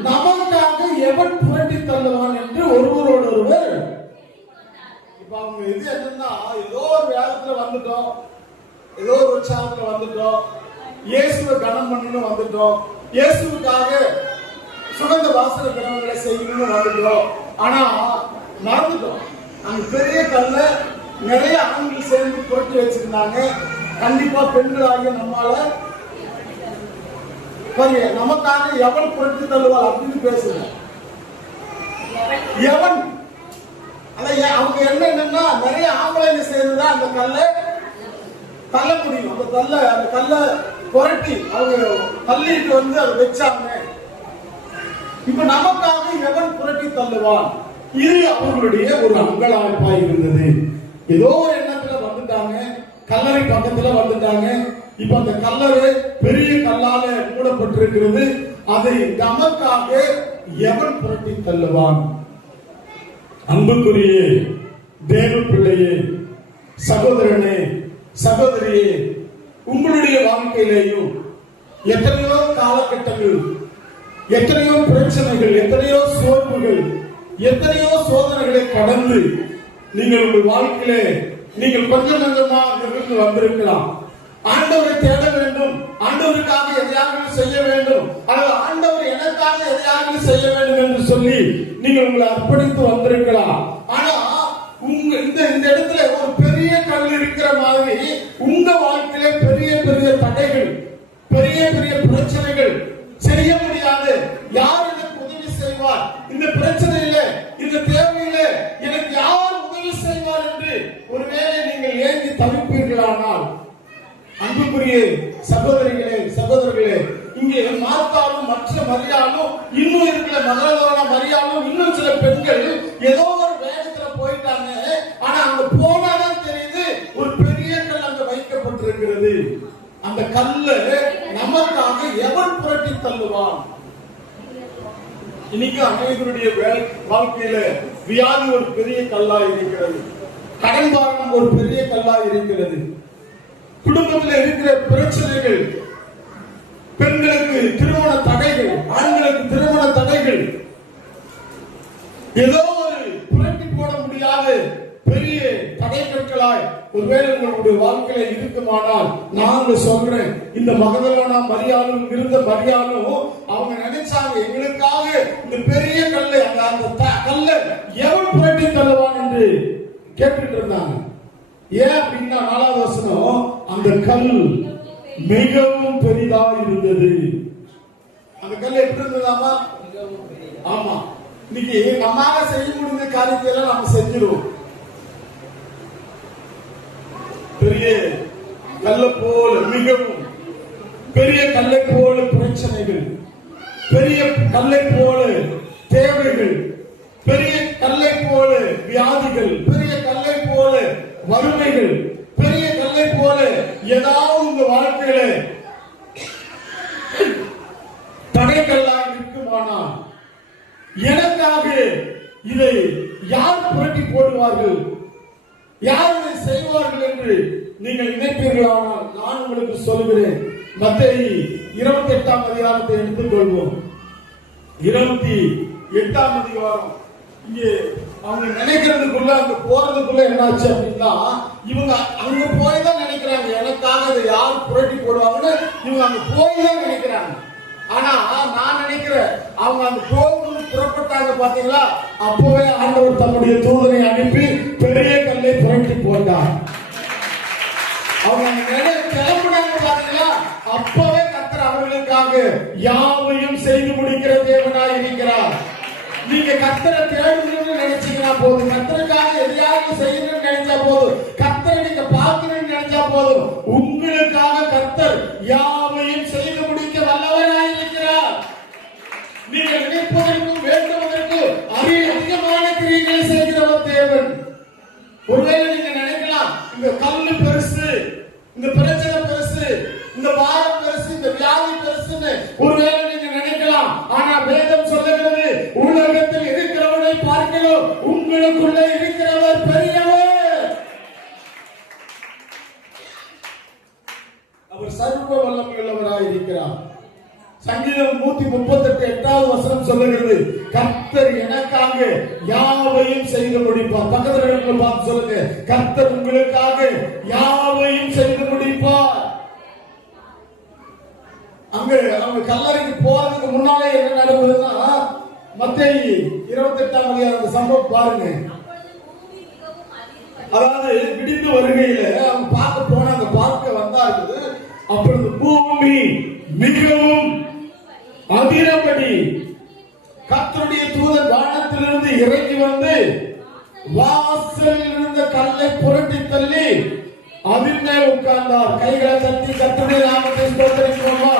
நமக்காக எவன் புரட்டி தள்ளுவான் என்று ஒருவரோடு ஒருவர். இப்ப அவங்க இது என்னன்னா, ஏதோ ஒரு வேகத்துல வந்துட்டோம், ஏதோ ஒரு உற்சாகத்துல வந்துட்டோம், இயேசுவை கனம் பண்ணணும் வந்துட்டோம், இயேசுக்காக சுகந்த வாசன கனவுகளை செய்யணும்னு வந்துட்டோம். ஆனா மறந்துட்டோம், அங்க பெரிய கல்ல நிறைய ஆண்கள் சேர்ந்து புரட்டி வச்சிருந்தாங்க. கண்டிப்பா பெண்களாகிய நம்மால நமக்காக எவன் புரட்டி தள்ளுவாள் அப்படின்னு பேசுங்க. எவன் அவங்க என்னன்னா, நிறைய ஆம்பளைங்க சேர்ந்துதான் அந்த கல்லை தள்ள முடியும். அந்த கல்லை புரட்டி அவங்க தள்ளிட்டு வந்து அதை வச்சாங்க. இப்ப நமக்காக எவன் புரட்டி தள்ளுவான்? இது அவர்களுடைய ஒரு அங்கலாய்ப்பா இருந்தது. ஏதோ ஒரு எண்ணத்துல வந்துட்டாங்க, கல்லறை பக்கத்துல வந்துட்டாங்க. இப்ப அந்த கல்லறை பெரிய கல்லால மூடப்பட்டிருக்கிறது. அதை நமக்காக எவன் புரட்டி தள்ளுவான்? அன்புக்குரிய தேவ பிள்ளையே, சகோதரனே, சகோதரியே, உங்களுடைய வாழ்க்கையிலேயும் எத்தனையோ காலகட்டங்கள், எத்தனையோ பிரச்சனைகள், எத்தனையோ சோர்வுகள், எத்தனையோ சோதனைகளை கடந்து நீங்கள் உங்கள் வாழ்க்கையிலே நீங்கள் கொஞ்சம் கொஞ்சமா இருந்து வந்திருக்கலாம். ஆண்டவரை தேட வேண்டும், ஆண்டவருக்காக எதையாவது செய்ய வேண்டும், அல்லது ஆண்டவர் எனக்காக எதையாவது செய்ய வேண்டும் என்று சொல்லி நீங்கள் உங்களை அர்ப்பணித்து வந்திருக்கலாம். ஆனா உங்க இந்த இடத்துல ஒரு பெரிய கல் இருக்கிற மாதிரி உங்க வாழ்க்கையில பெரிய பெரிய தடைகள், பெரிய பெரிய பிரச்சனைகள், செய்ய முடியாது. யார் எனக்கு உதவி செய்வார்? இந்த பிரச்சனையில, இந்த தேவையில எனக்கு யார் உதவி செய்வார் என்று ஒருவேளை நீங்கள் ஏங்கி தவிப்பீர்களானால், அன்புக்குரிய சகோதரிகளே, சகோதரர்களே, இங்கே மார்த்தாலும் மற்ற மரியாளும் இன்னும் இருக்கிற மகளோட மரியாளும் இன்னும் சில பெண்கள் ஏதோ ஒரு வேகத்துல போயிட்டாங்க. ஆனா அங்க போனாதான் தெரியுது ஒரு பெரிய கல் அங்க வைக்கப்பட்டிருக்கிறது. அந்த கல்ல நமக்காக எவன் புரட்டி தள்ளுவான்? இன்னைக்கு அநேகருடைய வாழ்க்கையில வியாதி ஒரு பெரிய கல்லா இருக்கிறது, கடன் பாரம் ஒரு பெரிய கல்லா இருக்கிறது, குடும்பத்தில் இருக்கிற பிரச்சனைகள், பெண்களுக்கு திருமண தடைகள், ஆண்களுக்கு திருமண தடைகள், ஏதோ ஒரு புரட்டி போட முடியாத பெரிய தடைகளாய் ஒருவேளை உங்களுடைய வாழ்க்கையில இருக்குமானால், நான் சொல்றேன், இந்த மகதலேனா மரியாளும் இருந்த மரியாளும் அவங்க நினைச்சாங்க, எங்களுக்காக இந்த பெரிய கல்லை, அந்த கல்லை எவன் புரட்டி தள்ளுவான் என்று கேட்டுட்டு இருந்தாங்க. ஏன் அப்படின்னா 4வது வசனம், அந்த கல் மிகவும் பெரிதா இருந்தது. அந்த கல் எப்படி இருந்ததாமா? ஆமா, இன்னைக்கு நம்மால செய்ய முடிந்த காரியத்தை எல்லாம் நம்ம செஞ்சிருவோம். பெரிய கல்லை போல, மிகவும் பெரிய கல்லை போல பிரச்சனைகள், பெரிய கல்லை போல தேவைகள், பெரிய கல்லை போல வியாதிகள், பெரிய கல்லை போல வறுமைகள், பெரிய கல்லை போல ஏதாவது உங்க வாழ்க்கையில தடைகள்லாம் இருக்குமானால், எனக்காக இதை யார் புரட்டி போடுவார்கள், யார் இதை செய்வார்கள் என்று நீங்கள் நினைப்பீர்களானால், நான் உங்களுக்கு சொல்கிறேன். மத்தேயு 28ஆம் அதிகாரத்தை எடுத்துக்கொள்வோம். 28ஆம் அதிகாரம். இங்கே அவங்க நினைக்கிறதுக்குள்ள, அங்க போறதுக்குள்ள என்னாச்சு அப்படின்னா, இவங்க அங்க போய் தான் நினைக்கிறாங்க எனக்காக இதை யார் புரட்டி போடுவாங்கன்னு. இவங்க அங்க போய் தான் நினைக்கிறாங்க. ஆனா நான் நினைக்கிறேன், அவங்க அந்த போகணும்னு புறப்பட்டாங்க பாத்தீங்களா, அப்பவே ஆண்டவர் தம்முடைய தூதனை அனுப்பி பெரிய கல்லை புரட்டி போட்டார். அவங்க கிளம்புனாங்க பாத்தீங்களா, அப்பவே கர்த்தர் அவர்களுக்காக யாவையும் செய்து முடிக்கிற தேவனாய் இருக்கிறார். நீங்க கர்த்தரை தேடணும்னு நினைச்சீங்கன்னா போதும், கர்த்தருக்காக எதையாவது செய்யணும்னு நினைச்சா போதும், கர்த்தரை நீங்க பார்க்கணும்னு நினைச்சா போதும், உங்களுக்காக கர்த்தர் யாவையும் செய்து முடிக்க வல்லவராய் இருக்கிறார். நீங்கள் நினைப்பதற்கும் வேண்டுவதற்கும் அதிகமான கிரியைகளை செய்கிறவர் தேவன். ஒருவேளை நீங்க நினைக்கலாம், இந்த கல்லு பெருசு, இந்த பிரச்சனை பெருசு, இந்த பாரம் பெருசு, இந்த வியாதி பெருசுன்னு ஒருவேளை நீங்க நினைக்கலாம். ஆனா வேதம் சொல்லுகிறது, உலகத்தில் இருக்கிறவனை பார்க்கிறோம், உங்களுக்குள்ள இருக்கிறவர் பெரியவர். அவர் சர்வ வல்லமையுள்ளவராய் இருக்கிறார். சங்கீதம் 138 8வது வசனம் சொல்லுகிறது, கர்த்தர் எனக்காக யாவையும் செய்து முடிப்பார். பக்கத்துல இருக்க பார்த்து சொல்லுங்க, கர்த்தர் உங்களுக்காக யாவையும் செய்து முடிப்பார். அங்க அவங்க கல்லறைக்கு போறதுக்கு முன்னாலே என்ன நடந்ததுன்னா, மத்தேயு 28ஆம் அதிகாரம் சம்பவம் பாருங்க. அதாவது விடிந்து வருகையில அவங்க பார்க்க போனாங்க, பார்க்க வந்தார்கள். அப்பொழுது பூமி மிகவும் அதிரபடி கர்த்தருடைய தூதன் வானத்திலிருந்து இறங்கி வந்து வாசலில் இருந்த கல்லை புரட்டி தள்ளி அதன் மேல் உட்கார்ந்தார். கைகளை தட்டி கர்த்தருடைய நாமத்தை ஸ்தோத்திரிப்போமா.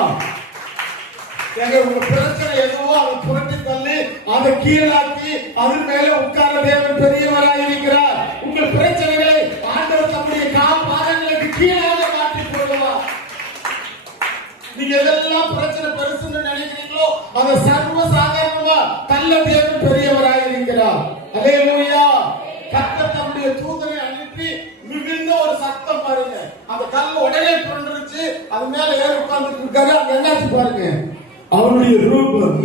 எங்க உங்க பிரச்சனை எதுவோ அதை புரட்டி தள்ளி அதை கீழாக்கி அதன் மேல உட்கார்ந்த தேவன் பெரியவராய் இருக்கிறார். உங்கள் பிரச்சனைகளை ஆண்டவர் தம்முடைய பாதங்களுக்கு கீழாக மாற்றி போடுவார். நீங்க எதெல்லாம் பிரச்சனை பெருசுன்னு நினைக்கிறீங்களோ நல்ல தேவன் பெரியவராய் இருக்கிறார். அல்லேலூயா. கர்த்தர் தம்முடைய தூதனை அனுப்பி மிகுந்த ஒரு சத்தம் பாருங்க. அந்த கல் உடனே புரண்டுருச்சு. அது மேல ஏறி உட்கார்ந்துட்டு இருக்காரு. அங்க என்னாச்சு பாருங்க. அவருடைய ரூபம்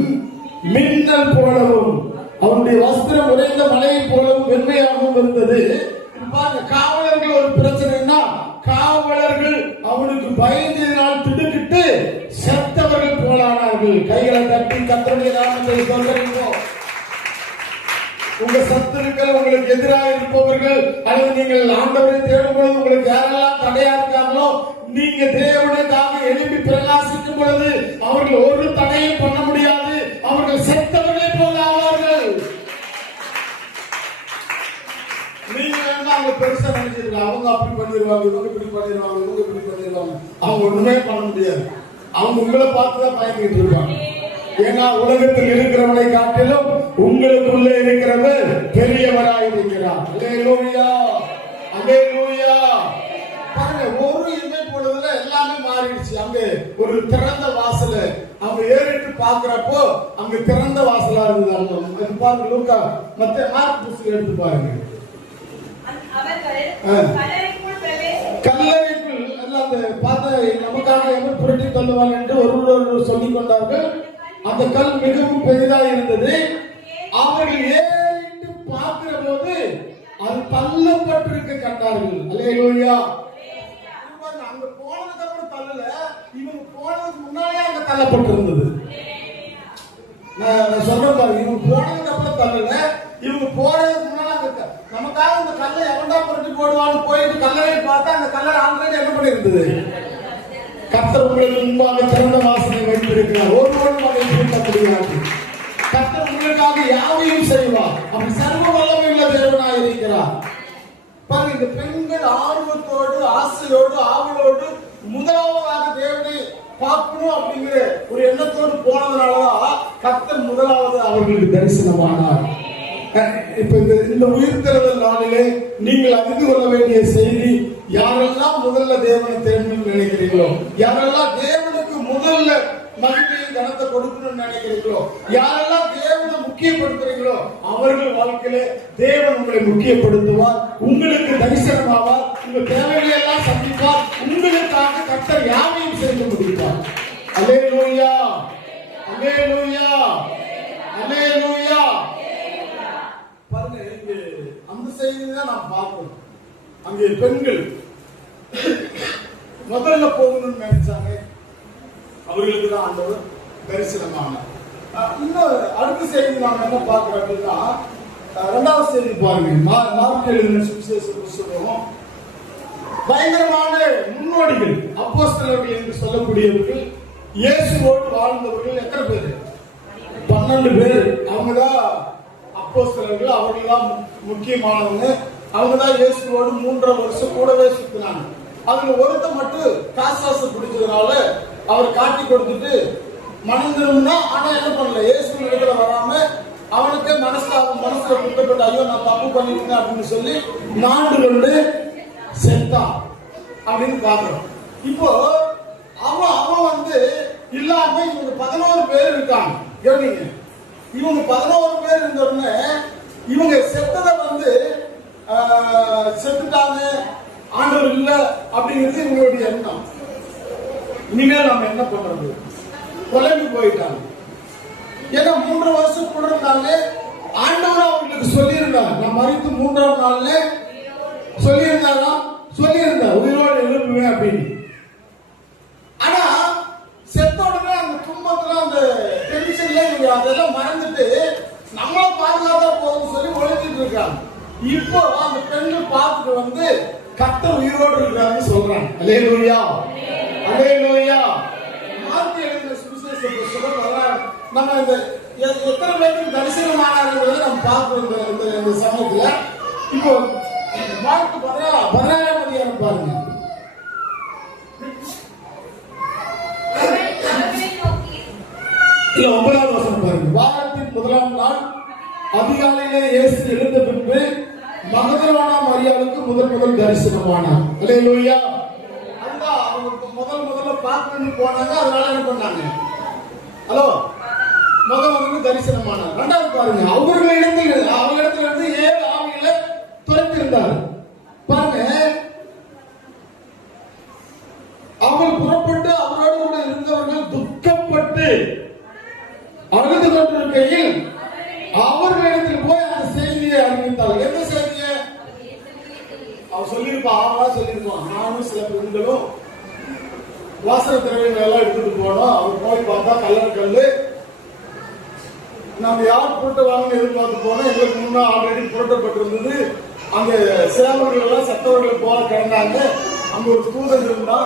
மின்னல் போலவும் அவருடைய வஸ்திரம் உறைந்த மலையை போலவும் வெண்மையாகவும் இருந்தது. பாருங்க, காவலர்கள் ஒரு பிரச்சனைனா காவலர்கள் அவனுக்கு பயந்ததினால் திடுக்கிட்டு செத்தவர்கள் போலானார்கள். கைகளை தட்டி கர்த்தருடைய நாமத்தை சொல்லுங்கள். உங்க சத்துருக்கள், உங்களுக்கு எதிராக இருப்பவர்கள், அல்லது நீங்கள் ஆண்டவரை தேடும்போது உங்களுக்கு யாரெல்லாம் தடையா இருக்காங்களோ, நீங்க தேவனுக்காக எழுப்பி பிரகாசிக்கும் பொழுது அவர்கள் ஒரு தடையும் பண்ண முடியாது. அவர்கள் செத்தவர்களே போல ஆவார்கள். நீங்க வேணா அவங்க பெருசா நினைச்சிருக்காங்க, அவங்க அப்படி பண்ணிடுவாங்க, இவங்க இப்படி பண்ணிடுவாங்க, இவங்க இப்படி பண்ணிடுவாங்க. அவங்க ஒண்ணுமே பண்ண முடியாது. அவங்க உங்களை பார்த்துதான் பயந்துட்டு இருப்பாங்க. ஏன்னா உலகத்தில் இருக்கிறவனை காட்டிலும் உங்களுக்குள்ளே இருக்கிறவர் பெரியவராய் இருக்கிறார். அல்லேலூயா, அல்லேலூயா. பாருங்க, ஒரு இமை பொழுதுல எல்லாமே மாறிடுச்சு. அங்க ஒரு திறந்த வாசல அவங்க ஏறிட்டு பாக்குறப்போ அங்க திறந்த வாசலா இருந்தது. பாருங்க, லூக்கா மத்த மார்க் புத்தகம் எடுத்து பாருங்க. கல்லறைக்குள் எல்லாம் அந்த பார்த்த நமக்காக எவர் புரட்டி தள்ளுவாங்க என்று ஒருவர் சொல்லிக் கொண்டார்கள். அந்த கல் மிகவும் பெரிதாக இருந்தது. அவர்கள் ஏறிட்டு பார்க்கிற போது அது தள்ளப்பட்டிருக்க கண்டார்கள். அல்லேலூயா. அங்க போனதுக்கு அப்புறம் தள்ளல, இவங்க போனதுக்கு முன்னாலே அங்க தள்ளப்பட்டிருந்தது. நான் சொல்றேன் பாருங்க, இவங்க போனதுக்கு அப்புறம் தள்ளல, இவங்க போனதுக்கு முன்னால நமக்காக இந்த கல்லை எவன்டா புரட்டி போடுவான்னு போயிட்டு கல்லறை பார்த்தா அந்த கல்லறை ஆல்ரெடி என்ன பண்ணிருந்தது. கர்த்தர் உங்களுக்கு முன்பாக திறந்த வாசனை வைத்திருக்கிறார். ஒருவரும் அதை பூட்ட முடியாது. கர்த்தர் உங்களுக்காக யாவையும் செய்வார். அப்படி சர்வ வல்லமை உள்ள தேவனாய் இருக்கிறார். பாருங்க, இந்த பெண்கள் ஆர்வத்தோடு, ஆசையோடு, ஆவலோடு முதலாவதாக தேவனை பார்க்கணும் அப்படிங்கிற ஒரு எண்ணத்தோடு போனதுனாலதான் கர்த்தர் முதலாவது அவர்களுக்கு தரிசனமானார். இப்ப இந்த உயிர்த்தெழுதல் நாளிலே நீங்கள் அறிந்து கொள்ள வேண்டிய செய்தி, யாரெல்லாம் முதல்ல தேவனை தேடணும்னு நினைக்கிறீங்களோ, யாரெல்லாம் தேவனுக்கு முதல்ல மகிமையை கனத்தை கொடுக்கணும்னு நினைக்கிறீங்களோ, யாரெல்லாம் தேவனை முக்கியப்படுத்துறீங்களோ அவர்கள் வாழ்க்கையில தேவன் உங்களை முக்கியப்படுத்துவார். உங்களுக்கு தரிசனமாவார். உங்க தேவைகளை எல்லாம் சந்திப்பார். உங்களுக்காக கர்த்தர் யாவையும் செய்து முடிப்பார். அல்லேலூயா, அல்லேலூயா, அல்லேலூயா. பாருங்க, அந்த செய்தி தான் நாம் பார்க்கணும். அங்கே பெண்கள் முதல்ல போகணும்னு நினைச்சாங்க. அவர்களுக்கு தான் ஆண்டவர் தரிசனமானார். இன்னும் அடுத்த செய்தி நாம் என்ன பார்க்கிறோம் அப்படின்னா, இரண்டாவது செய்தி பாருங்க. மார்க் எழுதின சுவிசேஷ புத்தகம் பயங்கரமான முன்னோடிகள், அப்போஸ்தலர்கள் என்று சொல்லக்கூடியவர்கள், இயேசுவோடு வாழ்ந்தவர்கள் எத்தனை பேர்? 12 பேர். அவங்கதான் அப்போஸ்தலர்கள். அவர்கள் தான் முக்கியமானவங்க. அவங்கதான் இயேசுவோடு 3.5 வருஷம் கூடவே சுத்தினாங்க. அதுல ஒருத்த மட்டும் காசாசு பிடிச்சதுனால அவர் காட்டி கொடுத்துட்டு மனந்திருந்தா, ஆனா என்ன பண்ணல, இயேசு இடத்துல வராம அவனுக்கு மனசுல குற்றப்பட்டு, ஐயோ நான் தப்பு பண்ணிருக்கேன் அப்படின்னு சொல்லி நாண்டு கொண்டு செத்தான் அப்படின்னு பாக்குறோம். இப்போ அவன் வந்து இல்லாம இவங்க 11 பேர் இருக்காங்க. கவனிங்க, இவங்க 11 பேர் இருந்தோடனே இவங்க செத்ததை வந்து செத்துட்டாங்க, ஆண்டவர் இல்ல அப்படிங்கிறது இவங்களுடைய எண்ணம். இனிமேல் நம்ம என்ன பண்றது? குழம்பி போயிட்டாங்க. ஏன்னா 3 வருஷம் கூட இருந்தாங்க. ஆண்டவர் அவங்களுக்கு சொல்லியிருந்தார், நான் மறித்து 3ஆம் நாள்ல சொல்லியிருந்தார் உயிரோடு எழுப்புவேன் அப்படின்னு. ஆனா செத்த உடனே அந்த துன்பத்துல, அந்த டென்ஷன்ல இவங்க அதெல்லாம் மறந்துட்டு நம்மள பாதுகாத்தா போதும் சொல்லி ஒழிச்சிட்டு இருக்காங்க. இப்போ அந்த பெண்கள் பார்த்துட்டு வந்து கர்த்தர் உயிரோடு இருக்கிறாருன்னு சொல்றாங்க. அல்லேலூயா, அல்லேலூயா. மார்க் எழுதின சுவிசேஷ புத்தகம் வரலாறு நம்ம இந்த எத்தனை பேருக்கு தரிசனமானாங்கிறத நம்ம பார்க்கிறோம் இந்த சமயத்துல. இப்போ மார்க் 16ஆம் அதிகாரம் பாருங்க. இல்ல 9வது வசனம் பாருங்க. வாரத்தின் 1ஆம் நாள் அதிகாலையிலே இயேசு எழுந்த பின்பு மகதலேனா மரியாளுக்கு முதல் தரிசனமானார். அல்லேலூயா. அங்க அவங்க முதல்ல பார்க்கணும்னு போனாங்க. அதனால என்ன பண்ணாங்க? ஹலோ, மகன் தரிசனமானார். இரண்டாவது பாருங்க, அவர்களிடத்திலிருந்து 7 ஆவிகளை துரத்திருந்தார். பாருங்க, அவர் புறப்பட்டு அவரோடு கூட இருந்தவர்கள் துக்கப்பட்டு அழுது கொண்டிருக்கையில் அவர்களிடத்தில் போய் அந்த செய்தியை அறிவித்தார். எந்த செய்தியை? அவர் சொல்லியிருப்பான், ஆவலா சொல்லியிருப்பான், நானும் சில பெண்களும் வாசன திரவியங்கள் எல்லாம் எடுத்துட்டு போனோம். அவர் போய் பார்த்தா கல்லு நம்ம யார் புரட்ட வாங்கன்னு எதிர்பார்த்து போனோம். எங்களுக்கு முன்னா ஆல்ரெடி புரட்டப்பட்டிருந்தது. அங்க சேவர்கள் எல்லாம் சத்தவர்கள் போல கிடந்தாங்க. அங்க ஒரு தூதன் இருந்தா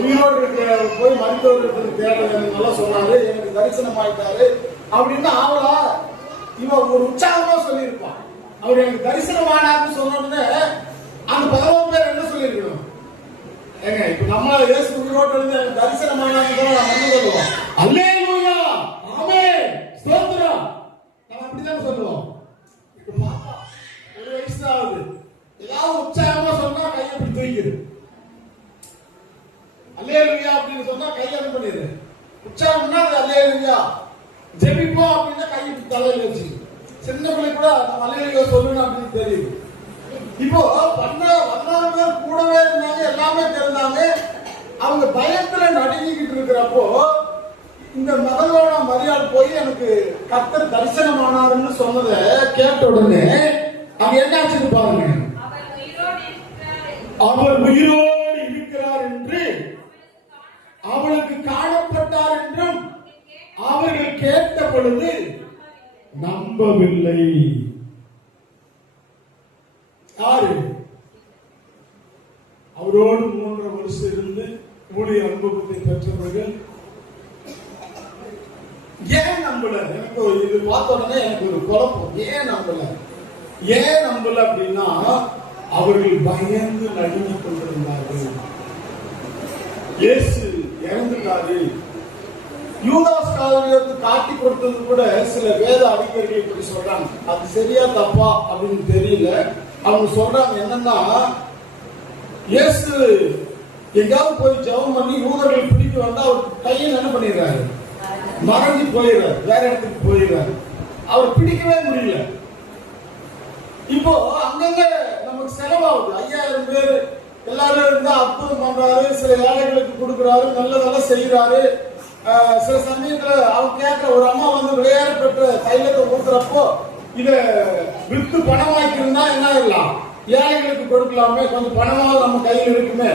உயிரோடு இருக்கிற போய் மருத்துவர்களுக்கு தேடுறதுன்னு சொன்னாரு. எனக்கு தரிசனம் ஆயிட்டாரு அப்படின்னு ஆவலா இவன் ஒரு உற்சாகமா சொல்லியிருப்பான். அவர் எனக்கு தரிசனம் ஆனாருன்னு சொன்ன உடனே அந்த 11 பேர் என்ன சொல்லியிருக்கணும்? ஏங்க, இப்ப நம்ம இயேசு உயிரோடு இருந்து தரிசனம் ஆனாருன்னு நம்ம சொல்லுவோம், அல்லேலூயா, ஆமென், ஸ்தோத்திரம். நம்ம அப்படிதான் சொல்லுவோம். ஒரு வயசு ஆகுது, ஏதாவது உற்சாகமா சொன்னா கையை அப்படி தூக்கிடு. அல்லேலூயா அப்படின்னு சொன்னா கையை என்ன பண்ணிடு? உற்சாகம்னா அது அல்லேலூயா. ஜெபிப்போம் அப்படின்னா கையை தலையில வச்சு. சின்ன பிள்ளை கூட நம்ம அல்லேலூயா சொல்லணும் அப்படின்னு தெரியுது. இப்போ 14 பேர் கூடவே இருந்தாங்க, எல்லாமே தெரிந்தாங்க. அவங்க பயத்துல நடுங்கிட்டு இருக்கிறப்போ இந்த மகளோட மரியாள் போய் எனக்கு கர்த்தர் தரிசனமானாருன்னு சொன்னதை கேட்ட உடனே அது என்னாச்சுன்னு பாருங்க. அவர் உயிரோடு இருக்கிறார் என்று அவளுக்கு காணப்பட்டார் என்றும் அவர்கள் கேட்ட பொழுது நம்பவில்லை. யாரு? அவரோடு 3 வருஷம் இருந்து ஊழிய அனுபவத்தை பெற்றவர்கள் ஏன் நம்பல? எனக்கு இது பார்த்த உடனே எனக்கு ஒரு குழப்பம். ஏன் நம்பல அப்படின்னா அவர்கள் பயந்து நடுங்கி கொண்டிருந்தார்கள். இயேசு இறந்துட்டாரு. யூதாஸ் காரியத்தை காட்டி கொடுத்தது கூட சில வேத அறிஞர்கள் இப்படி சொல்றாங்க. அது சரியா தப்பா அப்படின்னு தெரியல. அவங்க சொல்றாங்க என்னன்னா, இயேசு எங்காவது போய் ஜெபம் பண்ணி யூதர்கள் பிடிக்க வந்தா அவர் கையில் என்ன பண்ணிடுறாரு? மறைஞ்சு போயிடுறாரு, வேற இடத்துக்கு போயிடுறாரு. அவர் பிடிக்கவே முடியல. இப்போ அங்கங்க நமக்கு செலவாகுது. 5000 பேர் எல்லாரும் இருந்தா அற்புதம் பண்றாரு, சில ஏழைகளுக்கு கொடுக்குறாரு, நல்லதெல்லாம் செய்யறாரு. சில சமயத்துல அவங்க கேட்க ஒரு அம்மா வந்து விளையாட பெற்ற தைலத்தை ஊத்துறப்போ இத வித்து பணமாக்கிருந்தா என்ன ஆகலாம்? ஏழைகளுக்கு கொடுக்கலாமே, கொஞ்சம் பணமாவது நம்ம கையில் இருக்குமே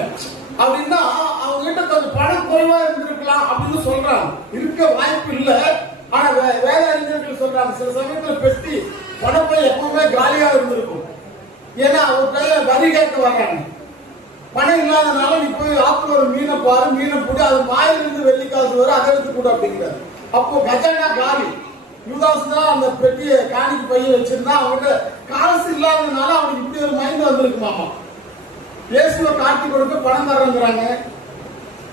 அப்படின்னா அவங்க கிட்ட கொஞ்சம் பணம் குறைவா இருந்திருக்கலாம் அப்படின்னு சொல்றாங்க. இருக்க வாய்ப்பு இல்ல. ஆனா வேத அறிஞர்கள் சொல்றாங்க சில சமயத்துல பெட்டி பணப்பை எப்பவுமே காலியா இருந்திருக்கும். ஏன்னா அவங்க கையில வரி கேட்க வர்றாங்க. பணம் இல்லாதனால நீ போய் ஆத்துல ஒரு மீனை பாரு, மீனை போட்டு அது மாயிலிருந்து வெள்ளிக்காசு வரும், அதை எடுத்து கூட அப்படிங்கிறாரு. அப்போ கஜானா காலி. யூதாஸ் தான் அந்த பெட்டியை காணிக்கு பைய வச்சிருந்தா அவன்கிட்ட காசு இல்லாததுனால அவனுக்கு இப்படி ஒரு மைண்ட் வந்திருக்குமாமா. இயேசுவை காட்டி கொடுக்க பணம் தரங்கிறாங்க.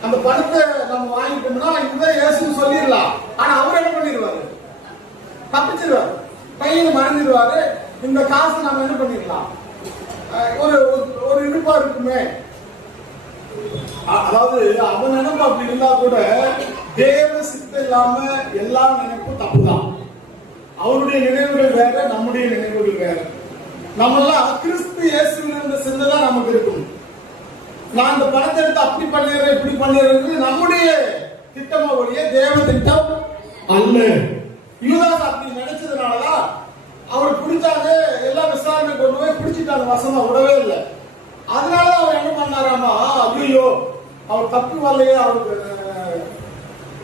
அந்த பணத்தை நம்ம வாங்கிட்டோம்னா இதுதான் இயேசுன்னு சொல்லிடலாம். ஆனா அவர் என்ன பண்ணிடுவாரு? தப்பிச்சிருவாரு, பையனை மறந்துடுவாரு. இந்த காசு நம்ம என்ன பண்ணிடலாம்? ஒரு இடுப்பா இருக்குமே. அதாவது அவன் நினைப்பு அப்படி இருந்தா கூட தேவ சித்தம் இல்லாம எல்லா நினைப்பும் தப்புதான். அவருடைய நினைவுகள் வேற, நம்முடைய நினைவுகள் வேற. நம்ம எல்லாம் கிறிஸ்து இயேசுவின் இருந்த சிந்தை தான் நமக்கு இருக்கும். நான் இந்த பணத்தை எடுத்து அப்படி பண்ணிடுறேன் இப்படி பண்ணிடுறது நம்முடைய திட்டமா ஒழிய தேவ திட்டம் அல்ல. யூதாஸ் அப்படி நினைச்சதுனாலதான் அவர் பிடிச்சாங்க. எல்லா விசாரணை கொண்டு போய் பிடிச்சிட்டாங்க, வசமா விடவே இல்லை. அதனாலதான் அவர் என்ன பண்ணாராமா, ஐயோ அவர் தப்பு வரலையே, அவருக்கு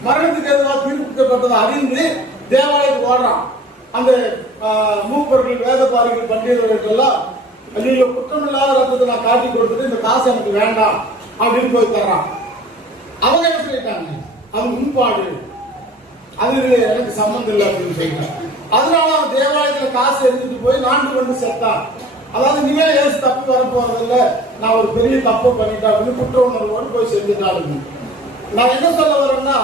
மரணத்துக்கு எதிராக தீர்ப்பிக்கப்பட்டதை அறிந்து தேவாலயத்துக்கு ஓடுறான். அந்த மூப்பர்கள் வேதபாரிகள் பண்டிதர்களுக்கெல்லாம் ஐயோ குற்றமில்லாத ரத்தத்தை நான் காட்டி கொடுத்துட்டு இந்த காசு எனக்கு வேண்டாம் அப்படின்னு போய் தர்றான். அவங்க என்ன சொல்லிட்டாங்க, அது முன்பாடு, அது எனக்கு சம்பந்தம் இல்லை அப்படின்னு சொல்லிட்டாங்க. அதனால அவன் தேவாலயத்துல காசு எடுத்துட்டு போய் நான்கு கொண்டு செத்தான். அதாவது நீங்க ஏசு தப்பு வரப்போறதில்ல, நான் ஒரு பெரிய தப்பு பண்ணிட்டேன் அப்படின்னு குற்ற உணர்வோடு போய் செஞ்சுட்டாங்க. நான் என்ன சொல்ல வரேன்னா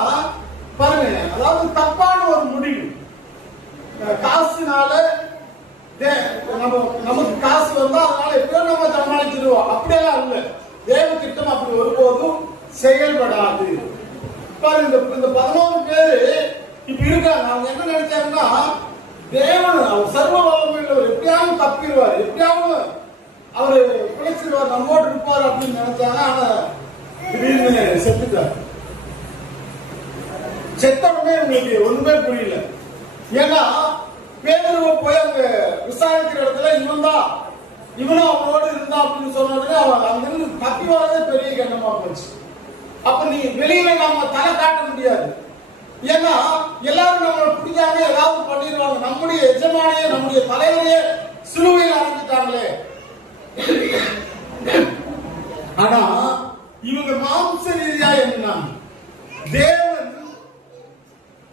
பாருங்க, அதாவது தப்பான ஒரு முடிவு. காசுனால நமக்கு காசு வந்தா அதனால எப்படியோ நம்ம சமாளிச்சிடுவோம், அப்படியெல்லாம் இல்ல. தேவ திட்டம் அப்படி ஒருபோதும் செயல்படாது. பாருங்க, இந்த 11 பேரு இப்ப இருக்காங்க. அவங்க என்ன நினைச்சாங்கன்னா தேவன் அவர் சர்வ வல்லமையுள்ளவர், எப்படியாவது தப்பிடுவார், எப்படியாவது அவரு பிழைச்சிருவார், நம்மோடு இருப்பார் அப்படின்னு நினைச்சாங்க. ஆனா திடீர்னு செத்துட்டார். செத்தவனே உங்களுக்கு ஒண்ணுமே புரியல. ஏன்னா பேதுருவை போய் அங்க விசாரிக்கிற இடத்துல இவனும் அவனோடு இருந்தா அப்படின்னு சொன்ன உடனே அவன் அங்கிருந்து தப்பி வரதே பெரிய கண்ணமா போச்சு. அப்ப நீ வெளியில நாம தலை காட்ட முடியாது. ஏன்னா எல்லாரும் நம்மளை பிடிச்சாங்க, ஏதாவது பண்ணிடுவாங்க. நம்முடைய எஜமானியே, நம்முடைய தலைவரையே சிலுவையில் அடைஞ்சிட்டாங்களே. ஆனா இவங்க மாம்ச ரீதியா என்ன, தேவன்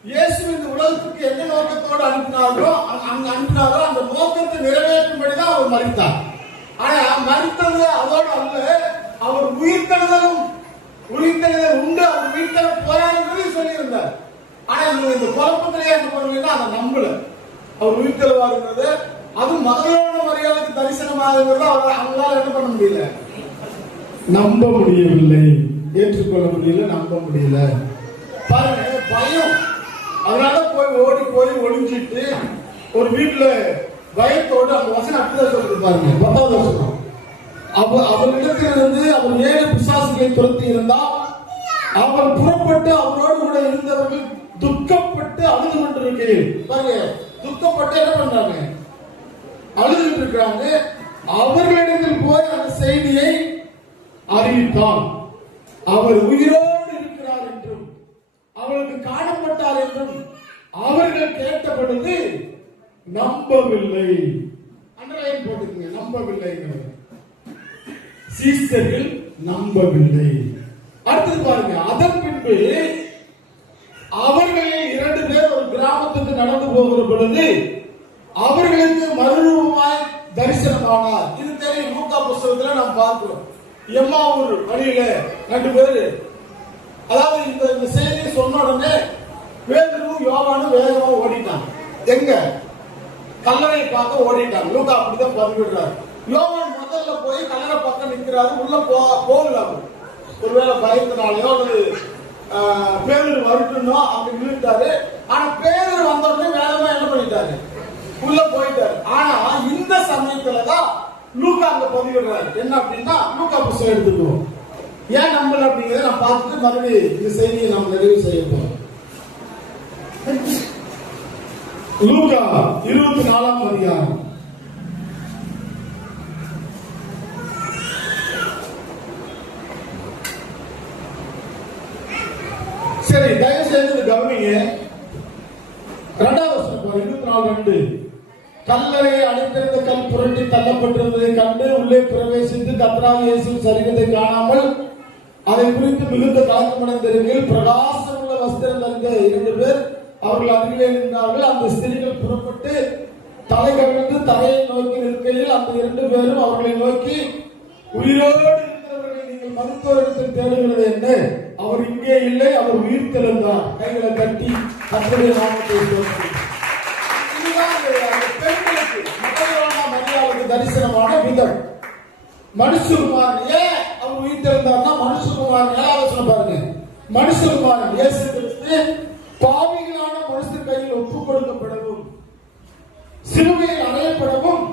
இயேசு இந்த உலகத்துக்கு என்ன நோக்கத்தோடு அனுப்பினாரோ அந்த நோக்கத்தை நிறைவேற்றும்படிதான் அவர் மரித்தார். ஆனா மரித்தது அதோடு அல்ல, அவர் உயிர்த்தெழுதல் உண்டு, அவர் உயிர்த்தெழுதல் போராடுறதையும் சொல்லியிருந்தார். ஆனா இவங்க இந்த குழப்பத்திலேயே என்ன பண்ணுவீங்கன்னா அதை நம்பல. அவர் உயிர்த்தெழுவாருங்கிறது, அது மகளோட மரியாதைக்கு தரிசனமாகுங்கிறது அவங்களால என்ன பண்ண முடியல, நம்ப முடியவில்லை, ஏற்றுக்கொள்ள முடியல, நம்ப முடியல. பாருங்க, பயம். அதனால போய் ஒளிஞ்சிட்டு ஒரு வீட்டுல பயத்தோடு அந்த வசனம் அப்படிதான் சொல்லிட்டு பாருங்க, 10வது வசனம். அவரிடத்திலிருந்து அவர் 7 பிசாசுகளை துரத்தி இருந்தால் அவர் புறப்பட்டு அவரோடு கூட இருந்தவர்கள் துக்கப்பட்டு அழுது கொண்டிருக்கிறேன். பாருங்க, துக்கப்பட்டு என்ன பண்றாங்க, அழுதுகிட்டு இருக்கிறாங்க. அவர்களிடத்தில் போய் அந்த செய்தியை அறிவித்தார். அவர் உயிரோடு இருக்கிறார் என்றும் அவளுக்கு காணப்பட்டார் என்றும் அவர்கள் கேட்டபொழுது நம்பவில்லை. அண்டர்லைன் போட்டுக்கங்க, நம்பவில்லை. சீஸ்டர்கள் நம்பவில்லை. அடுத்தது பாருங்க, அதன் பின்பு அவர்களில் 2 பேர் ஒரு கிராமத்துக்கு நடந்து போகிற பொழுது அவர்களுக்கு மறுரூபமாய் தரிசனமானார். இது தெரியும், லூக்கா புத்தகத்துல நாம் பார்க்கிறோம். எம்மாவூர் வழியில 2 பேரு, அதாவது இந்த செய்தியை சொன்ன உடனே பேதுருவும் யோவானும் வேகமா ஓடிட்டாங்க. எங்க? கல்லறை பார்க்க ஓடிட்டாங்க. லூக்கா அப்படிதான் பதிவிடுறாரு. யோவான் முதல்ல போய் கல்லறை பக்கம் நிற்கிறாரு, உள்ள போகல. ஒருவேளை பயத்தினாலேயோ அல்லது பேதுரு வரட்டுனோ அப்படி நின்றுட்டாரு. ஆனா பேதுரு வந்த உடனே வேகமா என்ன பண்ணிட்டாரு, உள்ள போயிட்டாரு. ஆனா இந்த சமயத்துலதான் லூக்கா அங்க பதிவிடுறாரு. என்ன அப்படின்னா, லூக்கா புத்தகம் எடுத்துக்குவோம். ஏன் நம்பல அப்படிங்கறத நான் பார்த்துட்டு மறுபடியும் இந்த செய்தியை நாம் நிறைவு செய்ய போறோம். லூக்கா 24ஆம் அதிகாரம். சரி, தயவு செய்து கவனிங்க. 2வது வசனம் 24:2. கல்லறை அடைத்திருந்த கல் புரட்டி தள்ளப்பட்டிருந்ததை கண்டு உள்ளே பிரவேசித்து கர்த்தராகிய இயேசு சரீரத்தை காணாமல் அதை குறித்து மிகுந்த கலக்கமடைந்திருக்கையில் பிரகாசம் உள்ள வஸ்திரம் தரிந்த 2 பேர் அவர்கள் அருகிலே நின்றார்கள். அந்த ஸ்திரீகள் புறப்பட்டு தலை கவிழ்ந்து தலையை நோக்கி நிற்கையில் அந்த 2 பேரும் அவர்களை நோக்கி, உயிரோடு இருக்கிறவர்களை நீங்கள் மருத்துவரிடத்தில் தேடுகிறது என்ன? அவர் இங்கே இல்லை, அவர் உயிர்த்தெழுந்தார். கைகளை கட்டி கர்த்தருடைய நாமத்தை சொல்லுங்கள். பெண்களுக்கு மகளான மரியாதைக்கு தரிசனமான விதம். மனுஷகுமாரன் ஏன் அவர் உயிர்த்தெழுந்தார்னா, மனுஷகுமாரன் 7வது வசனம் பாருங்க. மனுஷகுமாரன் இயேசு கிறிஸ்து பாவிகளான மனுஷர் கையில் ஒப்புக் கொடுக்கப்படவும் சிலுவையில் அறையப்படவும்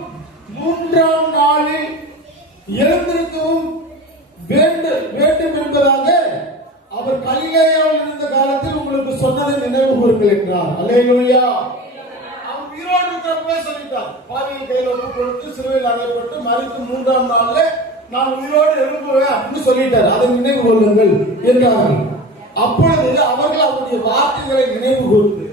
3ஆம் நாளில் எழுந்திருக்கவும் வேண்டும் என்பதாக அவர் கலிலேயாவில் இருந்த காலத்தில் உங்களுக்கு சொன்னதை நினைவு கூறுங்கள் என்றார். அல்லேலூயா. அவர் உயிரோடு இருக்கிறப்பவே சொல்லிட்டார், பாவிகள் கையில் ஒப்புக் கொடுத்து சிலுவையில் அறையப்பட்டு மரித்து 3ஆம் நாள்ல நான் உயிரோடு எழும்புவேன் அப்படின்னு சொல்லிட்டார். அதை நினைவு கொள்ளுங்கள் என்றார்கள். அப்பொழுது அவர்கள் அவருடைய வார்த்தைகளை நினைவு கூர்ந்து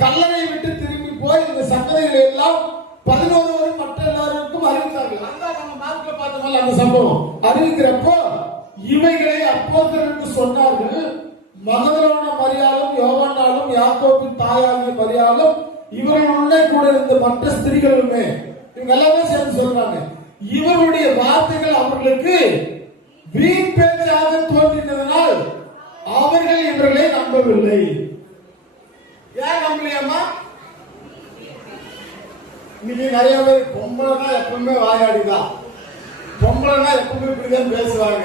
கல்லறை விட்டு திரும்பி போய் இந்த சங்கதிகளை எல்லாம் 11 மற்ற எல்லாருக்கும் அறிவித்தார்கள். நம்ம நாட்களை பார்த்தோம்ல அந்த சம்பவம் அறிவிக்கிறப்போ இவைகளை அப்போஸ்தலருக்கு சொன்னார்கள். மகதலேனா மரியாளும் யோவானாலும் யாக்கோபின் தாயாகிய மரியாளும் இவர்களுடனே கூட இருந்த மற்ற ஸ்திரீகளுமே, இவங்க எல்லாமே சேர்ந்து சொல்றாங்க, இவருடைய வார்த்தைகள் அவர்களுக்கு வீண் பேச்சாக தோன்றினதனால் அவர்கள் இவர்களை நம்பவில்லை. ஏன் நம்பலையாமா? இன்னைக்கு நிறைய பேர் பொம்பளைனா எப்பவுமே வாயாடிதான், பொம்பளைனா எப்பவுமே இப்படிதான் பேசுவாங்க,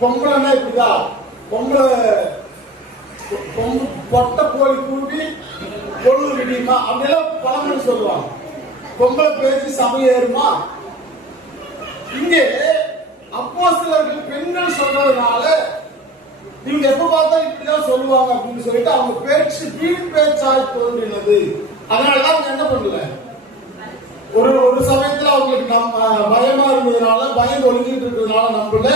பொம்பளைனா இப்படிதான், பொம்பளை பொட்ட கோழி கூட்டி பொண்ணு விடியுமா அப்படிலாம் பழமொழி சொல்லுவாங்க. பொம்பளை பேச்சு சபை ஏறுமா? இங்கே அப்போஸ்தலர்கள் பெண்கள் சொல்றதுனால இவங்க எப்ப பார்த்தாலும் இப்படிதான் சொல்லுவாங்க அப்படின்னு சொல்லிட்டு அவங்க பேச்சு வீண் பேச்சாய் தோன்றினது. அதனாலதான் அவங்க என்ன பண்ணல, ஒரு சமயத்துல அவங்களுக்கு பயமா இருந்ததுனால, பயம் ஒழுங்கிட்டு இருக்கிறதுனால நம்பல.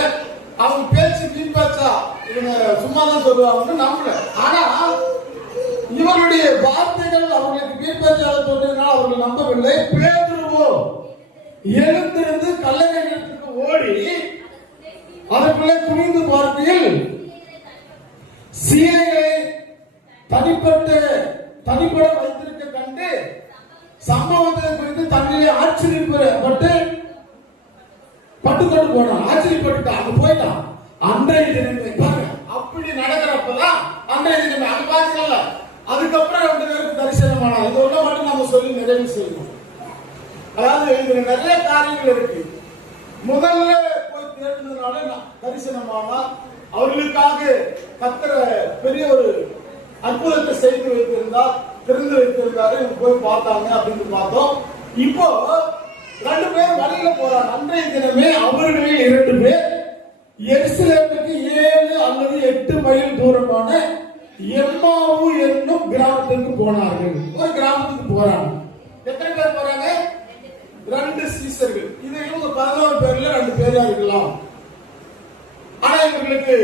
அவங்க பேச்சு வீண் பேச்சா இவங்க சும்மாதான் சொல்லுவாங்கன்னு நம்பல. ஆனா இவருடைய வார்த்தைகள் அவர்களுக்கு வீண் பேச்சாக தோன்றினால அவர்கள் நம்பவில்லை. பேதுருவோ எழுந்திருந்து கல்லறைக்கு ஓடி அதற்குள்ளே குனிந்து பார்க்கையில் சீலைகளை தனிப்பட வைத்திருக்க கண்டு சம்பவத்தை குறித்து தன்னிலே ஆச்சரியப்பட்டு பட்டுக்கொண்டு போனான். ஆச்சரியப்பட்டு அங்க போயிட்டான். அன்றைய தினமே பாருங்க, அப்படி நடக்கிறப்பதான் அன்றைய தினமே அது பாத்தீங்கல்ல. அதுக்கப்புறம் 2 பேருக்கு தரிசனமானா. இது ஒண்ணு மட்டும் நம்ம சொல்லி நிறைவு செய்யணும். அதாவது இதுல நிறைய காரியங்கள் இருக்கு. முதல்ல போய் தேடுனதுனால தரிசனமானா அவர்களுக்காக கர்த்தர் பெரிய ஒரு அற்புதத்தை செய்து வைத்திருந்தார், திறந்து வைத்திருந்தாரு. போய் பார்த்தாங்க அப்படின்னு பார்த்தோம். இப்போ 2 பேர் வழியில போறாங்க. அன்றைய தினமே அவர்களில் 2 பேர் எருசலேமுக்கு 7 அல்லது 8 மைல் தூரமான எம்மாவு என்னும் கிராமத்துக்கு போனார்கள். ஒரு கிராமத்துக்கு போறாங்க. எத்தனை பேர் போறாங்க? 2 சீசர்கள். இது இவங்க 11 பேர்ல 2 பேரா இருக்கலாம். ஆனா இவங்களுக்கு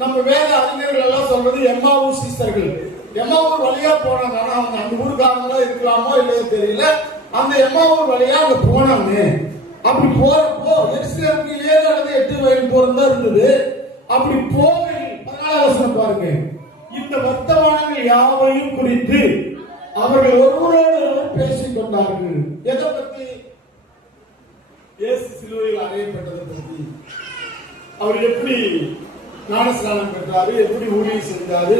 நம்ம வேத அறிஞர்கள் எல்லாம் சொல்றது எம்மாவு சீசர்கள். எம்மாவூர் வழியா போனாங்க. ஆனா அவங்க அந்த ஊருக்காரங்களா இருக்கலாமோ இல்லையோ தெரியல. அந்த எம்மாவூர் வழியா அங்க போனாங்க. அப்படி போறப்போ எருசலேமுக்கு 7 அல்லது 8 மைல் தூரம் தான் இருந்தது. அப்படி போகையில் 14 வசனம் பாருங்க, இந்த வர்த்தமானங்கள் யாவையும் குறித்து அவர்கள் ஒருவரோடு ஒருவர் பேசிக் கொண்டார்கள். எதை பத்தி? இயேசு சிலுவையில் அறையப்பட்டதை பத்தி. அவர் எப்படி ஞானஸ்நானம் பெற்றாரு, எப்படி ஊழியம் செஞ்சாரு,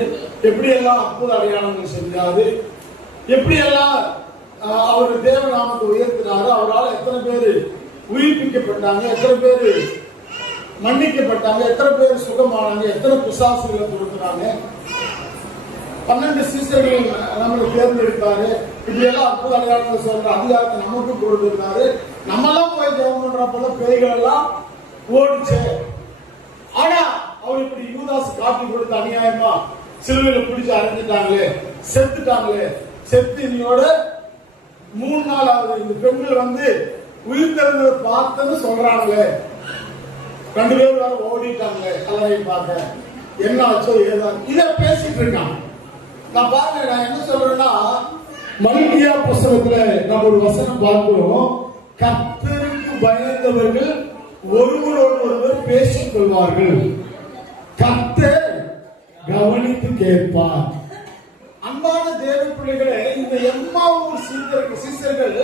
எப்படி எல்லாம் அற்புத அடையாளங்கள் செஞ்சாரு, எப்படி எல்லாம் அவர் தேவநாமத்தை உயர்த்தினாரு, அவரால் எத்தனை பேர் உயிர்ப்பிக்கப்பட்டாங்க, எத்தனை பேர் மன்னிக்கப்பட்டாங்க, எத்தனை பேர் சுகமானாங்க, எத்தனை பிசாசுகளை கொடுக்குறாங்க, 12 சீசர்கள் நம்மளுக்கு தேர்ந்தெடுத்தாரு. இப்படி எல்லாம் அற்புத அடையாளங்கள் சொல்ற அதிகாரத்தை நமக்கு கொடுத்திருந்தாரு. நம்மளாம் போய் ஜெபம் பண்றப்பல பேய்கள் எல்லாம் ஓடிச்சு. ஆனா அவர் இப்படி யூதாஸ் காட்டி கொடுத்து அநியாயமா சிலுவையில பிடிச்சு அரைஞ்சிட்டாங்களே, செத்துட்டாங்களே. செத்து இன்னையோட 3 நாள் ஆகுது. இந்த பெண்கள் வந்து உயிர் தெரிந்ததை பார்த்தன்னு சொல்றாங்களே. 2 பேர் வேற ஓடிட்டாங்களே கல்லறையை பார்க்க. என்ன ஆச்சோ ஏதோ இத பேசிட்டு இருக்கான். நான் பாருங்க, நான் என்ன சொல்றேன்னா, மல்கியா புஸ்தகத்துல நம்ம ஒரு வசனம் பார்க்கிறோம். கர்த்தருக்கு பயந்தவர்கள் ஒருவரோடு ஒருவர் பேசிக் கொள்வார்கள், கர்த்தர் கவனித்து கேட்பார். அன்பான தேவ பிள்ளைகளே, இந்த எம்மாவூர் சீசர்கள்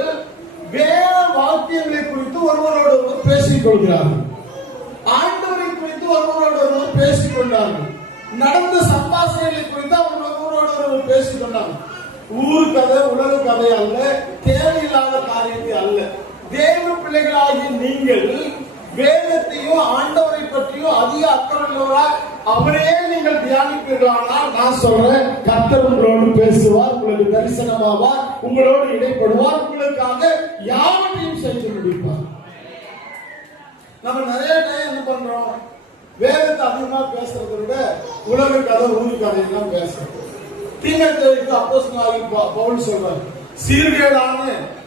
வேற வாக்கியங்களை குறித்து ஒருவரோடு ஒருவர் பேசிக் கொள்கிறார்கள். ஆண்டவரை குறித்து ஒருவரோடு ஒருவர் பேசிக் கொண்டார்கள். நடந்த சம்பாஷணைகளை குறித்து அவர்கள் ஒருவரோடு ஒருவர் பேசிக் கொண்டார்கள். ஊர் கதை, உலக கதை அல்ல, தேவையில்லாத காரியத்தை அல்ல. தேவ பிள்ளைகளாகிய நீங்கள் வேதத்தையும் ஆண்டவரை பற்றியும் அதிக அக்கறையுள்ளவராய் அவரே நீங்கள் தியானிப்பீர்களானால், நான் சொல்றேன், கர்த்தர் உங்களோடு பேசுவார், உங்களுக்கு தரிசனமாவார், உங்களோடு இடைப்படுவார், உங்களுக்காக யாவற்றையும் செய்து முடிப்பார். நம்ம நிறைய டைம் என்ன பண்றோம், வேதத்தை அதிகமா பேசுறதை விட உலக கதை, ஊர் கதையெல்லாம் பேசுறோம். தீமைக்கு அப்போஸ்தலனாகிய பவுல் சொல்றார், சீர்கேடான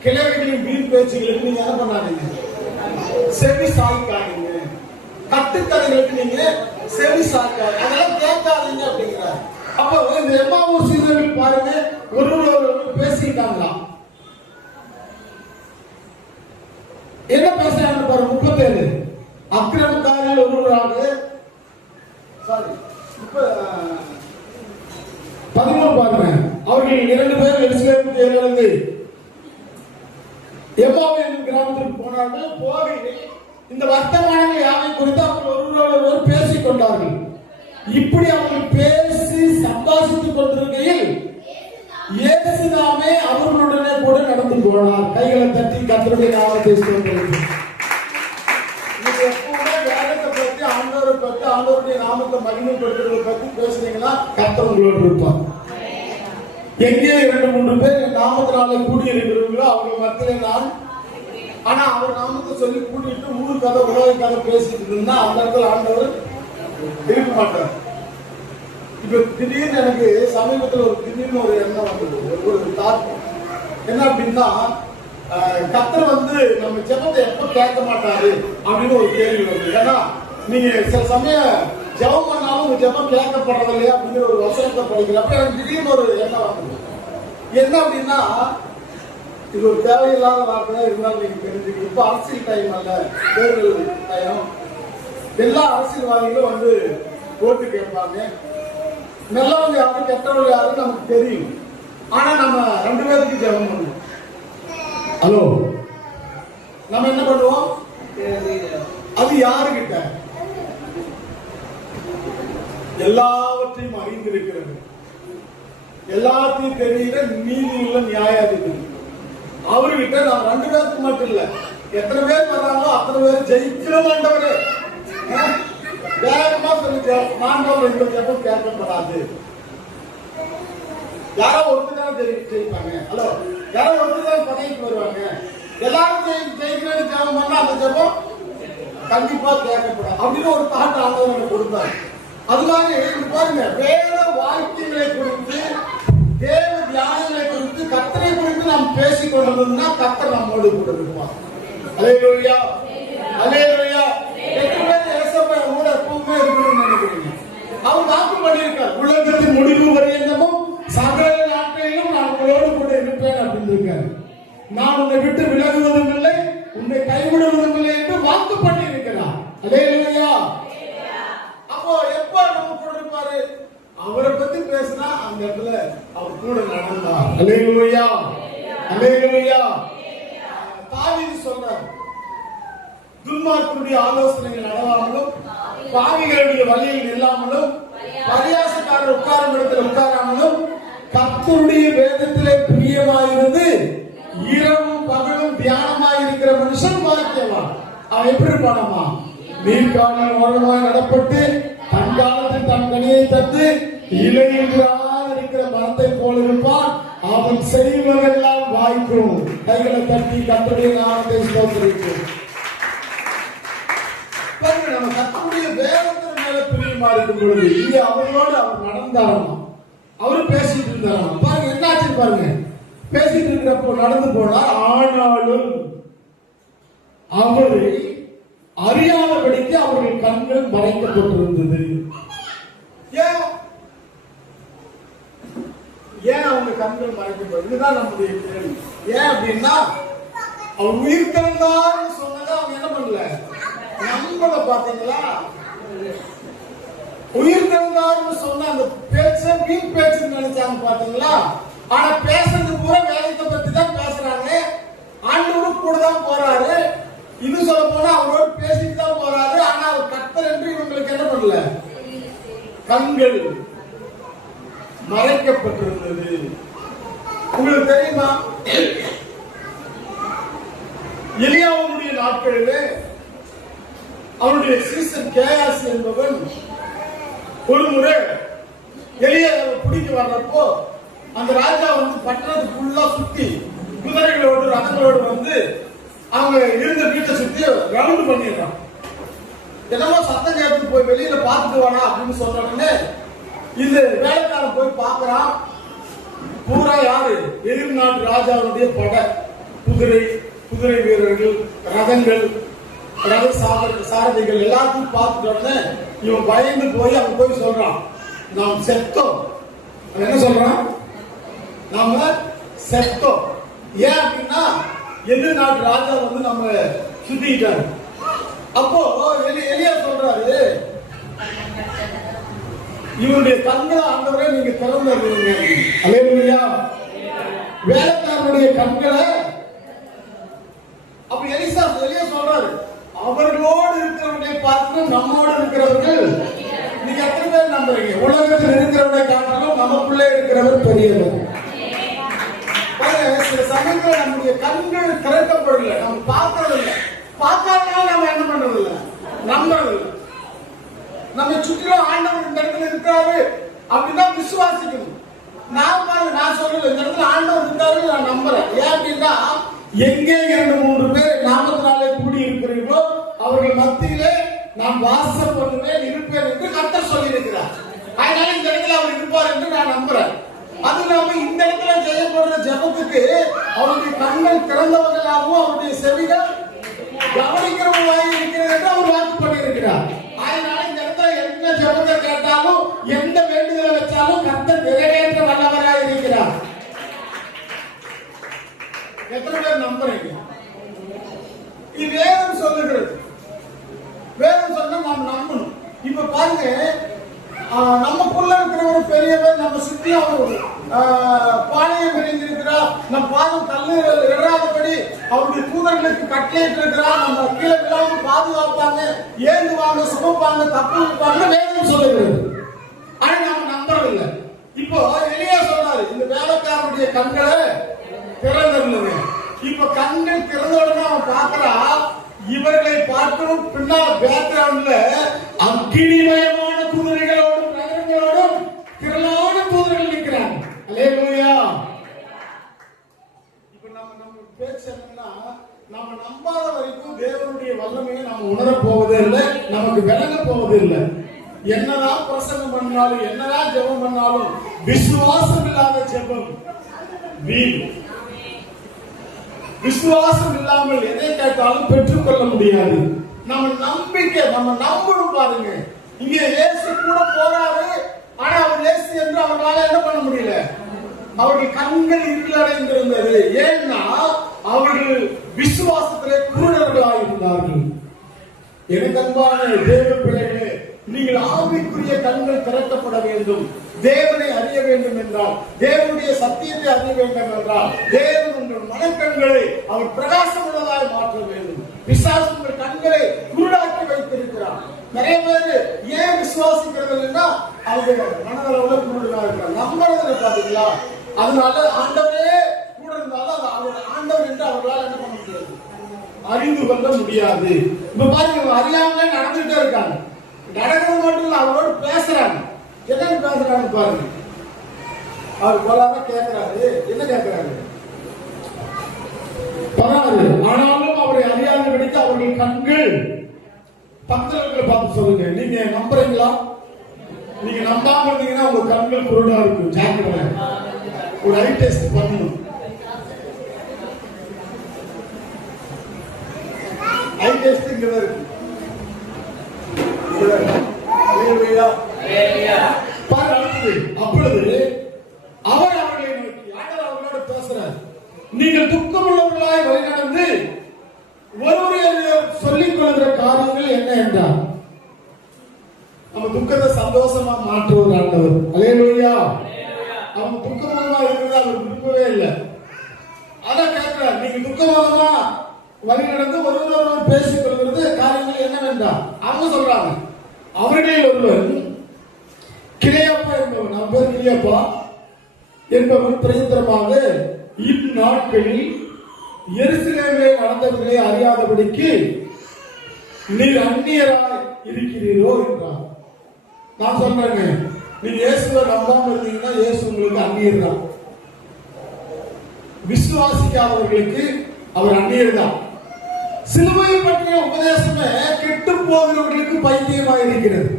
கிழவிகளின் வீண் பேச்சுகளுக்கு நீங்க என்ன பண்ணாதீங்க, செவி சாய்க்காதீங்க. கட்டுக்கதைகளுக்கு நீங்க செவி சாய்க்காதீங்க, அதெல்லாம் கேட்காதீங்க அப்படிங்கிறார். அப்போ இந்த எம்மாவூர் சீசர்கள் பாருங்க, ஒருவர் பேசிட்டாங்களா? என்ன பேசுறாங்க பாருங்க. 37 அக்கிரமக்காரிகள் ஒருவராக, சாரி 13 பாருங்க, அவர்கள் 2 பேர் எருசலேமுக்கு ஏறிருந்து எம்மாவு என்னும் கிராமத்திற்கு போனார்கள். போகையில் இந்த வர்த்தமானங்கள் யாவை குறித்து அவர்கள் ஒருவரோடு ஒருவர் பேசிக் கொண்டார்கள். இப்படி அவர்கள் பேசி சம்பாஷித்துக் கொண்டிருக்கையில் இயேசு நாமே அவர்களுடனே கூட நடந்து போனார். கைகளை தட்டி கர்த்தருடைய நாமத்தை ஸ்தோத்திரிக்கிறோம். நீங்க எப்பவுமே வேதத்தை பத்தி, ஆண்டவரை பத்தி, ஆண்டவருடைய நாமத்தை மகிமைப்படுத்துறதை பத்தி பேசுனீங்கன்னா கர்த்தர் உங்களோடு இருப்பார். எங்கே 2-3 பேர் என் நாமத்தினாலே கூடி இருக்கிறீங்களோ அவங்க மத்தியிலே நான். ஆனா அவர் நாமத்தை சொல்லி கூட்டிட்டு ஊர் கதை உலக கதை பேசிட்டு இருந்தா அந்த இடத்துல ஆண்டவர் இருக்க மாட்டார். இப்ப திடீர்னு எனக்கு சமீபத்தில் திடீர்னு ஒரு எண்ணம் வந்தது, ஒரு தாக்கம். என்ன அப்படின்னா, கர்த்தர் நம்ம ஜெபத்தை எப்ப கேட்க மாட்டாரு அப்படின்னு ஒரு கேள்வி வருது. ஏன்னா நீங்க சில சமயம் ஜெபம் பண்ணாலும் உங்க ஜெபம் கேட்கப்படுறது இல்லையா அப்படிங்கிற ஒரு வசனத்தை படிக்கிறப்ப எனக்கு திடீர்னு ஒரு எண்ணம் வந்தது. என்ன அப்படின்னா, இது ஒரு தேவையில்லாத வார்த்தை இருந்தாலும் நீங்க தெரிஞ்சுக்க. இப்ப அரசியல் டைம் அல்ல, தேர்தல் டைம். எல்லா அரசியல்வாதிகளும் ஓட்டு கேட்பாங்க. நல்லவங்க யாரு கெட்டவங்க யாருன்னு நமக்கு தெரியும். ஆனா நம்ம 2 பேருக்கு ஜெபம் பண்ணுவோம். ஹலோ, நம்ம என்ன பண்ணுவோம்? அது யாருகிட்ட? எல்லாவற்றையும் அறிந்திருக்கிறது, எல்லாத்தையும் தெரிகிற நீதியுள்ள நியாயாதிபதி அவர்கிட்ட நாம் 2 பேருக்கு மட்டும் இல்ல, எத்தனை பேர் வர்றாங்களோ அத்தனை பேர் ஜெயிக்கிற மாண்டவரே வேகமா சொல்லி மாண்டவர் என்ற ஜெபம் கேட்கப்படாது. யாரோ ஒருத்தர் ஜெயிப்பாங்க. ஹலோ, யாரோ ஒருத்தர் பதவிக்கு வருவாங்க. எல்லாரும் ஜெயிக்கிறது ஜெபம் பண்ணா அந்த ஜெபம் கண்டிப்பா கேட்கப்படாது அப்படின்னு ஒரு தாட் ஆண்டவர் கொடுத்தாரு. அதுக்காக பாருங்க, வேத வாக்கியங்களை குறித்து, தேவ தியானங்களை குறித்து, கர்த்தரை குறித்து நாம் பேசிக் கொண்டிருந்தோம்னா கர்த்தர் நம்மோடு கூட இருக்குவார். அல்லேலூயா, அல்லேலூயா. எத்தனை பேர் ஏசப்பா கூட எப்பவுமே இருக்கணும்னு நினைக்கிறீங்க? அவர் வாக்கு பண்ணியிருக்கார், உலகத்தின் முடிவு வரையிலும் சகல நாட்களிலும் நான் உங்களோடு கூட இருப்பேன் அப்படின்னு இருக்காரு. நான் உன்னை விட்டு விலகுவதும் இல்லை, உன்னை கைவிடுவதும் இல்லை என்று வாக்கு பண்ணி இருக்கிறார். அல்லேலூயா. அப்போ எப்ப நம்ம கூட இருப்பாரு? அவரை பத்தி பேசினா அந்த இடத்துல அவர் கூட நடந்தார். அல்லேலூயா, அல்லேலூயா. தாவீது சொல்றார், துன்மார்க்கருடைய ஆலோசனைகள் நடவாமலும், பாவிகளுடைய வழியில் இல்லாமலும், பரியாசக்காரர் உட்காரும் இடத்தில் உட்காராமலும், கர்த்தருடைய வேதத்திலே பிரியமாயிருந்து இரவும் பகலும் தியானமாயிருக்கிற மனுஷன் பாக்கியவான். அவன் எப்படி இருப்பானமா? நீர்காலில் ஓரமாய் நடப்பட்டு தன் காலத்தில் தன் கனியை தந்து இலையில் இருக்கிற மரத்தை போல இருப்பான். அவன் செய்வதெல்லாம் வாய்க்கும். கைகளை தட்டி கர்த்தருடைய நாமத்தை ஸ்தோத்திரிக்கும். நம்ம கர்த்தருடைய வேதத்தின் மேல பிரியமா இருக்கும் பொழுது இங்கே அவர்களோடு அவர் நடந்தாராம், அவரு பேசிட்டு இருந்தாராம். பாருங்க என்னாச்சு பாருங்க. பேசிட்டு இருக்கிறப்போ நடந்து போனார். ஆனாலும் அவரை அறியாதபடிக்கு அவர்கள் கண்கள் மறைக்கப்பட்டிருந்தது. ஏன் அவங்க கண்கள் மறைக்கப்பட்டது? இதுதான் நம்முடைய கேள்வி. ஏன் அப்படின்னா, அவர் உயிர் திறந்தார்னு சொன்னதை அவங்க என்ன பண்ணல, நம்பல. பாத்தீங்களா? உயிர் திறந்தார்னு சொன்ன அந்த பேச்ச வீண் பேச்சுன்னு நினைச்சாங்க. பாத்தீங்களா? ஆனா பேசுறது பூரா வேதத்தை பத்தி தான் பேசுறாங்க. ஆண்டவரும் கூட தான் போறாரு. இன்னும் சொல்ல போனா அவரோடு பேசிட்டு தான் போறாரு. ஆனா அவர் கர்த்தர் என்று இவங்களுக்கு என்ன பண்ணல, கண்கள் மறைக்கப்பட்டிருந்தது. உங்களுக்கு தெரியுமா, எலியாவுடைய நாட்களிலே அவருடைய சீசன் கேயாசி என்பவன் ஒரு முறை எலியாவை பிடிக்க வர்றப்போ அந்த ராஜா பட்டணத்துக்குள்ள சுத்தி குதிரைகளோடு ரதங்களோடு அவங்க இருந்த வீட்டை சுத்தி ரவுண்ட் பண்ணிடுறான். என்னமோ சத்தம் கேட்டு போய் வெளியில பார்த்துட்டு வானா அப்படின்னு சொன்ன இந்த வேலைக்காரன் போய் பார்க்கறான். பூரா யாரு? எதிர் நாட்டு ராஜாவுடைய படை, குதிரை வீரர்கள், ரதங்கள், ரத சாரதிகள் எல்லாத்தையும் பார்த்துட்டு இவன் பயந்து போய் அவன் போய் சொல்றான், நாம் செத்தோம். என்ன சொல்றான்? நாம செத்தோம். ஏன் அப்படின்னா எதிர் நாட்டு ராஜா நம்ம சுத்திட்டாரு. அப்போ எலியா சொல்றாரு, இவருடைய கண்களை ஆண்டவரே நீங்க திறந்துருங்க. அல்லேலூயா. வேலைக்காரனுடைய கண்களை. அப்ப எலியா சொல்றாரு, அவர்களோடு இருக்கிறவர்களை பார்த்து நம்மோடு இருக்கிறவர்கள் நீங்க எத்தனை பேர் நம்புறீங்க? உலகத்தில் இருக்கிறவரை காட்டிலும் நமக்குள்ளே இருக்கிறவர் பெரியவர். சில சமயத்தில் நம்முடைய கண்கள் திறக்கப்படல, நம்ம பார்க்கறதில்லை. பார்க்காதனால நம்ம என்ன பண்றது இல்லை, அப்படின்னா விசுவாசிக்கணும். நான் சொல்லல, இந்த இடத்துல ஆண்டவர் இருக்காரு நான் நம்புறேன். ஏன் அப்படின்னா எங்கே 2-3 பேர் நாமத்தினாலே கூடி இருக்கிறீர்களோ அவர்கள் மத்தியிலே நான் வாசம் பண்ணுவேன் இருப்பேன் என்று கர்த்தர் சொல்லி இருக்கிறார். அதனால இந்த இடத்துல அவர் இருப்பார் என்று நான் நம்புறேன். அது இல்லாம இந்த இடத்துல செய்யப்படுற ஜெபத்துக்கு அவருடைய கண்கள் திறந்தவர்களாகவும் அவருடைய செவிகள் கவனிக்கிறவர்களாக இருக்கிறது என்று அவர் வாக்கு பண்ணியிருக்கிறார். அதனால இந்த இடத்துல என்ன ஜெபத்தை கேட்டாலும் எந்த வேண்டுதலை வச்சாலும் கர்த்தர் நிறைவேற்ற வல்லவராக இருக்கிறார். எத்தனை பேர் நம்புறீங்க? இது வேதம் சொல்லுகிறது. வேதம் சொன்னா நாம் நம்பணும். இப்ப பாருங்க, நமக்குள்ள இருக்கிற ஒரு பெரியவர் நம்ம சுற்றி அவர் பாளையம் விரிந்திருக்கிறார். நம் பாதம் கல்லு இடாதபடி அவருடைய தூதர்களுக்கு கட்டளையிட்டு இருக்கிறார். நம்ம கீழே விழாம பாதுகாப்பாங்க, ஏந்துவாங்க, சுமப்பாங்க, தப்பு வைப்பாங்க வேதம் சொல்லுகிறது. ஆனா நம்ம நம்புறதில்லை. இப்போ எலியா சொன்னாரு, இந்த வேலைக்காரனுடைய கண்களை திறந்துள்ளது. இப்ப கண்கள் திறந்த உடனே அவன் பார்க்கிறா, இவர்களை பார்க்கணும் பின்னால் பேக்ரவுண்ட்ல அக்கினிமயமான குதிரைகளோடும் நகரங்களோடும் திரளான தூதர்கள் நிற்கிறாங்க. அல்லேலூயா. இப்ப நம்ம பேச்சு என்னன்னா, நம்ம நம்பாத வரைக்கும் தேவனுடைய வல்லமையை நம்ம உணர போவதே இல்லை, நமக்கு விளங்க போவதே இல்லை. என்னதான் பிரசங்கம் பண்ணாலும் என்னதான் ஜெபம் பண்ணாலும் விசுவாசம் இல்லாத ஜெபம் வீண். விசுவாசம் இல்லாமல் எதை கேட்டாலும் பெற்றுக்கொள்ள முடியாது. நம்ம நம்பிக்கை, நம்ம நம்பணும். பாருங்க, இங்க இயேசு கூட போறாரு, ஆனா அவர் இயேசு என்று அவர்களால என்ன பண்ண முடியல. அவர்கள் கண்கள் இருளடைந்திருந்தது. ஏன்னா அவர்கள் விசுவாசத்திலே குருடர்களாக இருந்தார்கள். எனக்கு அன்பான தேவ பிள்ளைகளே, நீங்கள் ஆவிக்குரிய கண்கள் திறக்கப்பட வேண்டும். தேவனை அறிய வேண்டும் என்றால், தேவனுடைய சத்தியத்தை அறிய வேண்டும் என்றால், தேவன் உங்கள் மனக்கண்களை அவர் பிரகாசம் உள்ளதாய் மாற்ற வேண்டும். பிசாசு உங்கள் கண்களை குருடாக்கி வைத்திருக்கிறார். நிறைய பேர் ஏன் விசுவாசிக்கிறதுன்னா அவங்க மனதளவுல குருடா இருக்கிறார். நம்புறதுல பாத்தீங்களா? அதனால ஆண்டவரே கூட இருந்தாலும் அவர் ஆண்டவர் என்று அவர்களால் என்ன பண்ண முடியாது, அறிந்து கொள்ள முடியாது. இப்ப பாருங்க, அறியாமலே நடந்துட்டே இருக்காங்க. நடக்கிறது மட்டும் இல்ல, அவரோடு பேசுறாங்க. என்ன பேசுறாங்க பாருங்க. அவர் போலாம கேட்கிறாரு. என்ன கேட்கிறாரு? 16. ஆனாலும் அவரை அறியாதபடிக்கு அவர்கள் கண்கள். பக்கத்துல பார்த்து சொல்லுங்க, நீங்க நம்புறீங்களா? நீங்க நம்பாம இருந்தீங்கன்னா உங்க கண்கள் குருடா இருக்கும். ஜாக்கிரதை. ஒரு ஐ டெஸ்ட் பண்ணணும். ஐ டெஸ்ட்ங்கிறது இருக்கு. அப்பொழுது அவர் அவர்களை நோக்கி, ஆண்டவர் அவர்களோடு பேசுறார், நீங்கள் துக்கமுள்ளவர்களாய் வழிநடந்து ஒருவரையொருவர் சொல்லிக் கொள்கிற காரியங்கள் என்ன என்றார். நம்ம துக்கத்தை சந்தோஷமா மாற்றுவது ஆண்டவர். அல்லேலூயா. அவங்க துக்கமுள்ளமா இருக்கிறது அவர் விருப்பவே இல்லை. அதான் கேட்கிறார், நீங்க துக்கமுள்ளமா வழி நடந்து ஒருவர் பேசிக் கொள்கிறது காரியங்கள் என்னவென்றால், அவங்க சொல்றாங்க, அவர்களில் ஒருவர் கிளையப்பா என்பவன், அவன் பேர் கிளையப்பா என்பவன் பிரயத்தனமாக இந்நாட்களில் எருசலேமிலே நடந்தவர்களை அறியாதபடிக்கு நீர் அந்நியராய் இருக்கிறீரோ என்றார். நான் சொல்றேங்க, நீங்க இயேசுவை நம்பாம இருந்தீங்கன்னா இயேசு உங்களுக்கு அந்நியர் தான். விசுவாசிக்காதவர்களுக்கு அவர் அந்நியர் தான். சிலுவையை பற்றிய உபதேசமே கெட்டு போகிறவர்களுக்கு பைத்தியமாக இருக்கிறது.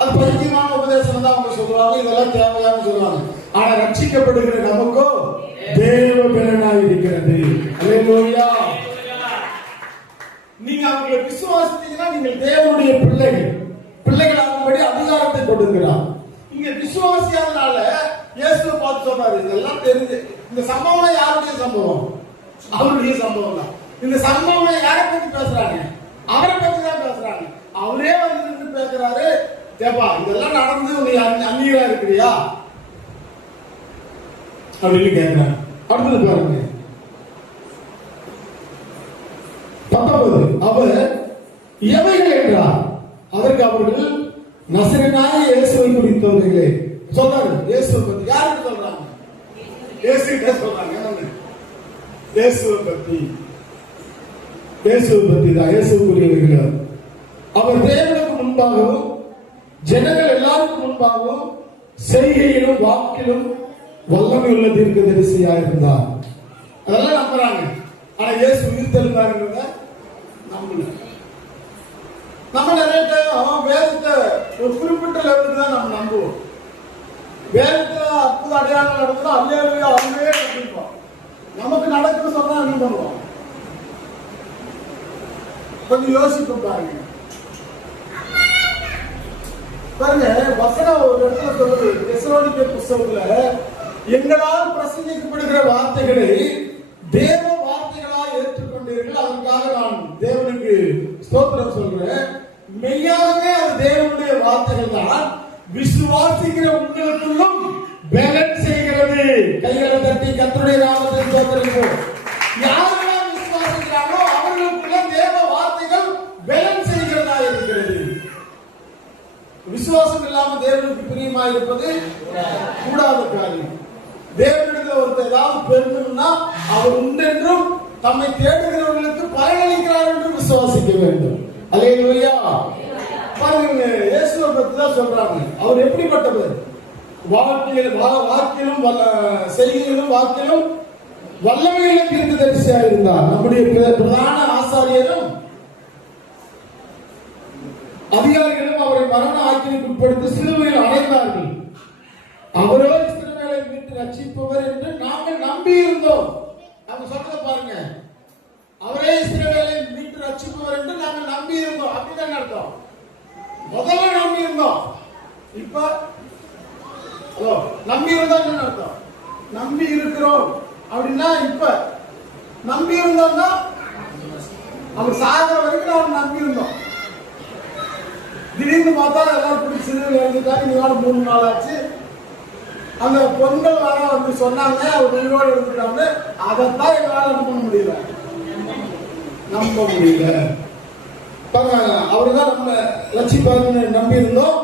அது பைத்தியமான உபதேசம் தான் அவங்க சொல்லுவாங்க, இதெல்லாம் தேவையான சொல்லுவாங்க. ஆனா ரட்சிக்கப்படுகிற நமக்கோ தேவ பலனாய் இருக்கிறது. அல்லேலூயா. நீங்க அவங்களை விசுவாசித்தீங்கன்னா நீங்கள் தேவனுடைய பிள்ளைகள். பிள்ளைகள் ஆகும்படி அதிகாரத்தை கொடுக்கிறார். இங்க விசுவாசியாதனால இயேசுவை பார்த்து சொன்னாரு, இதெல்லாம் தெரிஞ்சு. இந்த சம்பவம் யாருடைய சம்பவம்? அவருடைய சம்பவம் தான். இந்த சம்பவம் யாரை பத்தி பேசுறாங்க? அவரை பத்தி தான் பேசுறாங்க. அவரே வந்து பேசுறாரு, தேப்பா இதெல்லாம் நடந்து நீ அந்நியரா இருக்கிறியா அப்படின்னு கேட்கிறாங்க. அடுத்தது பாருங்க 19. அவர் எவைகள் என்றார். அதற்கு அவர்கள் நசரேயனாகிய இயேசுவை குறித்தவர்களே சொல்றாரு. இயேசுவை பத்தி யாருக்கு சொல்றாங்க? இயேசுகிட்ட சொல்றாங்க. இயேசுவை பத்தி தான் இயேசுக்குரியவர்கள். அவர் தேவனுக்கு முன்பாகவும் ஜனங்கள் எல்லாருக்கும் முன்பாகவும் செய்கையிலும் வாக்கிலும் வல்லமை உள்ள தீர்க்கதரிசியா இருந்தார். அதெல்லாம் நம்புறாங்க. ஆனா இயேசு உயிர்த்தெழுந்தாருன்றத நம்பல. நம்ம நிறைய டைம் வேதத்தை ஒரு குறிப்பிட்ட லெவலுக்கு தான் நம்ம நம்புவோம். வேதத்துல அற்புத அடையாளம் நடந்தா அல்லேலூயா அவங்களே நம்பிப்போம். நமக்கு நடக்குன்னு சொன்னா என்ன பண்ணுவோம்? கொஞ்சம் யோசிப்பு பாருங்க. பாருங்க, வசனம் ஒரு இடத்துல சொல்லுது, தெசலோனிக்கேயர் புத்தகத்துல, எங்களால் பிரசங்கிக்கப்படுகிற வார்த்தைகளை தேவ வார்த்தைகளால் ஏற்றுக்கொண்டீர்கள், அதற்காக நான் தேவனுக்கு ஸ்தோத்திரம் சொல்றேன். மெய்யாகவே அது தேவனுடைய வார்த்தைகள் தான், விசுவாசிக்கிற உங்களுக்குள்ளும் பலன் செய்கிறது. கைகளை தட்டி கர்த்தருடைய நாமத்தை ஸ்தோத்திரிப்போம். யாரெல்லாம் விசுவாசிக்கிறாங்களோ அவர்களுக்குள்ள தேவ வார்த்தைகள் பலன் செய்கிறதா இருக்கிறது. விசுவாசம் இல்லாம தேவனுக்கு பிரியமா இருப்பது கூடாத காரியம். தேவனிடத்தில் ஒருத்தர் ஏதாவது பெறணும்னா அவர் உண்டென்றும் தம்மை தேடுகிறவர்களுக்கு பலனளிக்கிறார் என்றும் விசுவாசிக்க வேண்டும். அல்லேலூயா. பாருங்க, இயேசுவை பத்தி தான் சொல்றாங்க. அவர் எப்படிப்பட்டவர்? வாக்கிலும் செய்கையிலும் வாக்கிலும் வல்லமையில தீர்க்கதரிசியா இருந்தார். நம்முடைய பிரதான ஆசாரியரும் அதிகாரிகளும் அவரை மரண ஆக்கினைக்கு உட்படுத்தி சிலுவையில் அடைந்தார்கள். அவரோ இஸ்ரவேலை மீட்டு ரட்சிப்பவர் என்று நாங்கள் நம்பி இருந்தோம். அவங்க சொல்றத பாருங்க, அவரே இஸ்ரவேலை மீட்டு ரட்சிப்பவர் என்று நாங்கள் நம்பி இருந்தோம். அப்படிதான் அர்த்தம். முதல்ல நம்பி இருந்தோம். இப்ப நம்பி இருந்தோம் அர்த்தம். நம்பி இருக்கிறோம் அப்படின்னா இப்ப நம்பி இருந்தோம்னா அவர் சாகிற வரைக்கும் அவர் நம்பி இருந்தோம். திடீர்னு பார்த்தா எல்லாரும் பிடிச்சி எழுந்துட்டாங்க. நீங்க 3 நாள் ஆச்சு. அந்த பொங்கல் வர வந்து சொன்னாங்க அவர் உயிரோடு இருந்துட்டாங்க. அதைத்தான் எங்களால் என்ன பண்ண முடியல, நம்ப முடியல. அவர்தான் நம்ம ரட்சிப்பாருன்னு நம்பி இருந்தோம்.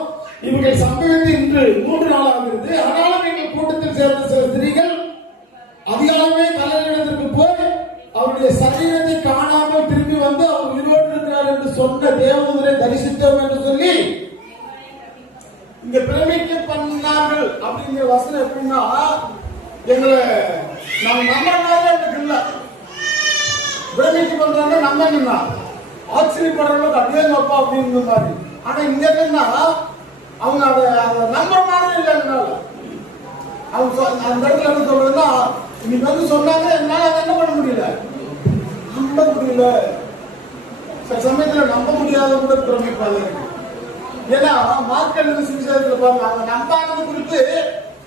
இவர்கள் சம்பவித்து இன்று 3 நாள் ஆகிறது. ஆனாலும் எங்கள் கூட்டத்தில் சேர்ந்த சில ஸ்திரீகள் அதிகாலமே கல்லறைக்கு போய் அவருடைய சரீரத்தை காணாமல் திரும்பி வந்து அவர் உயிரோடு இருக்கிறார் என்று சொன்ன தேவதூதரை தரிசித்தோம் என்று சொல்லி இங்க பிரமிக்க பண்ணார்கள். அப்படிங்கிற வசனம் எப்படின்னா, எங்களை நம்ம நம்புற மாதிரி எனக்கு இல்ல. பிரமிக்க பண்றாங்க, நம்பணும்னா ஆச்சரியப்படுறவங்களுக்கு அப்படியே நோப்பா அப்படிங்கிற மாதிரி. ஆனா இங்க என்னன்னா அவங்க அதை நம்புற மாதிரி இல்லைனால அவங்க அந்த இடத்துல என்ன சொல்றதுன்னா, இன்னைக்கு வந்து சொன்னாங்க, என்னால அதை என்ன பண்ண முடியல, நம்ப முடியல. சில சமயத்துல நம்ப முடியாத கூட பிரமிப்பாங்க. ஏன்னா மார்க்கெட் சுவிசேஷத்துல பாருங்க, அவங்க நம்பானது குறித்து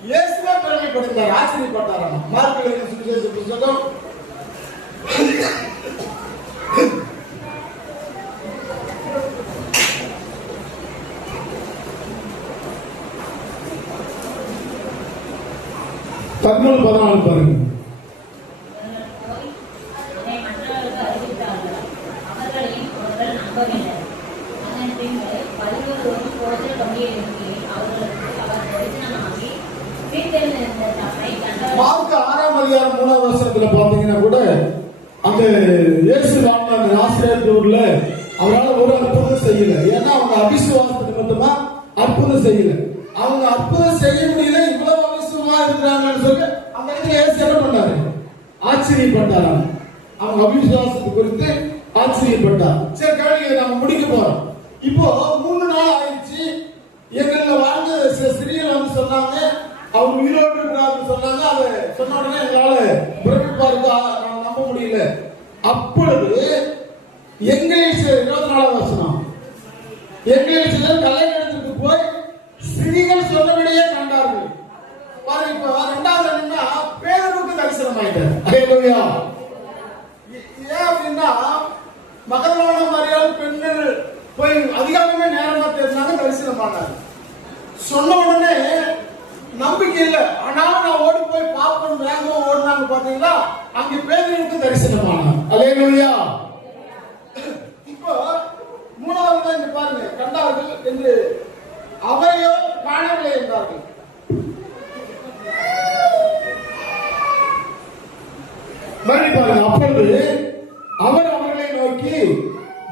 இயேசுவே பெருமைப்படுத்தார், ஆச்சரியப்பட்டாராம். மார்க்கெட் சுவிசேஷ புத்தகம் 13-14 பாருங்க. மார்க் 6ஆம் அதிகாரம் 3ஆம் வசனத்துல பாத்தீங்கன்னா கூட அந்த இயேசு வாழ்ந்த அந்த நாசரேத்தூர்ல அவரால் ஒரு அற்புதம் செய்யல. ஏன்னா அவங்க அவிசுவாசத்துக்கு மட்டுமா அற்புதம் செய்யல. அவங்க அற்புதம் செய்ய முடியல, இவ்வளவு அவிசுவமா இருக்கிறாங்கன்னு சொல்லி அந்த இடத்துல இயேசு என்ன பண்ணாரு, ஆச்சரியப்பட்டாராம். அவங்க அவிசுவாசத்தை குறித்து ஆச்சரியப்பட்டார். சரி, கவனிங்க, நம்ம முடிக்க போறோம். இப்போ 3 நாள் ஆயிடுச்சு. எங்கள வாழ்ந்த சில ஸ்திரீகள் வந்து சொன்னாங்க அவங்க உயிரோடு இருக்கிறாருன்னு சொன்னாங்க. அதை சொன்ன உடனே எங்களால பிரமிப்பா இருக்கா, நான் நம்ப முடியல. அப்பொழுது எங்களில் 24ஆம் வசனம், எங்களில் சிலர் கல்லறைக்கு போய் ஸ்திரீகள் சொன்னபடியே கண்டார்கள். பாருங்க, இப்ப 2வது என்னன்னா பேதுருக்கு தரிசனம் ஆயிட்டார். அல்லேலூயா. ஏன் அப்படின்னா மகதலேனா மரியாள் பெண்கள் போய் அதிகாரமே நேரமா தேடினாங்க, தரிசனம் பண்ணாங்க. சொன்ன உடனே நம்பிக்கை இல்லை, ஆனாலும் நான் ஓடி போய் பார்ப்போம் வேகமா ஓடினாங்க. பாத்தீங்களா, அங்க பேதுருக்கு தரிசனம் ஆனார். அல்லேலூயா. இப்போ 3வது இங்க பாருங்க, கண்டார்கள் என்று அவரையோ காணவில்லை என்றார்கள். அப்பொழுது அவர் அவர்களை நோக்கி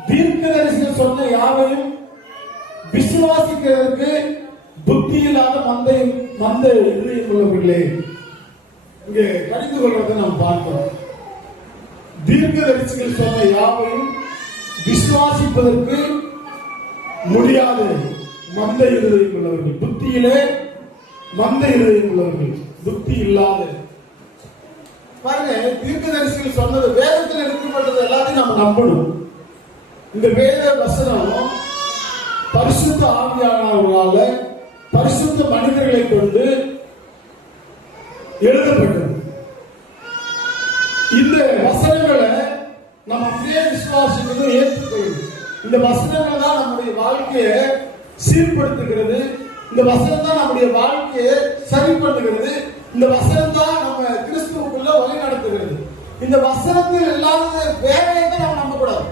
தீர்க்கதரிசி சொன்ன யாவையும் விசுவாசிக்கிறதுக்கு புத்தி இல்லாத மந்த இதயம் உள்ளவர்களே இங்கே கடிந்து கொள்வதை நாம் பார்க்கிறோம். தீர்க்கதரிசிகள் சொன்ன யாவையும் விசுவாசிப்பதற்கு முடியாத மந்த இருதயம் உள்ளவர்கள், புத்தியிலே மந்த இருதயம் உள்ளவர்கள், புத்தி இல்லாத. பாருங்க, தீர்க்கதரிசிகள் சொன்னது வேதத்தில் எடுக்கப்பட்டது எல்லாத்தையும் நம்ம நம்பணும். இந்த வேத வசனம் பரிசுத்த ஆவியானவர்களால பரிசுத்த மனிதர்களை கொண்டு எழுதப்பட்டது. இந்த வசனங்களை நம்ம அப்படியே விசுவாசிக்கணும், ஏற்றுக்கொள்ளணும். இந்த வசனங்கள் தான் நம்முடைய வாழ்க்கையை சீர்படுத்துகிறது. இந்த வசனம் தான் நம்முடைய வாழ்க்கையை சரி பண்ணுகிறது. இந்த வசனம் தான் நம்ம கிறிஸ்துவுக்குள்ள வழி நடத்துகிறது. இந்த வசனத்தில் இல்லாத வேலையை தான் நம்ம நம்பக்கூடாது.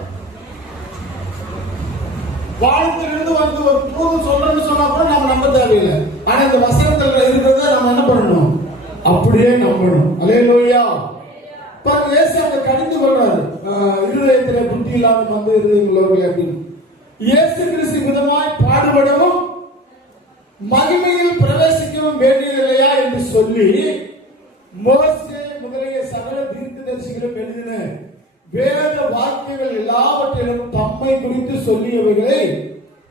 வாழ்க்கையிலிருந்து வந்து ஒரு தூது சொல்றேன்னு சொன்னா கூட நம்ம நம்ப தேவையில்லை. ஆனா இந்த வசனத்துல இருக்கிறத நம்ம என்ன பண்ணணும்? அப்படியே நம்பணும். அல்லேலூயா. பாருங்க, இயேசு அவங்க கடிந்து கொள்றாரு, இருதயத்திலே புத்தி இல்லாத மந்த இருதயம் உள்ளவர்கள் அப்படின்னு. இயேசு கிறிஸ்து விதமாய் பாடுபடவும் மகிமையில் பிரவேசிக்கவும் வேண்டியதில்லையா என்று சொல்லி மோசே முதலிய சகல தீர்க்கதரிசிகளும் எழுதின வேத வாக்கியங்கள் எல்லாவற்றிலும் தம்மை குறித்து சொல்லியவைகளை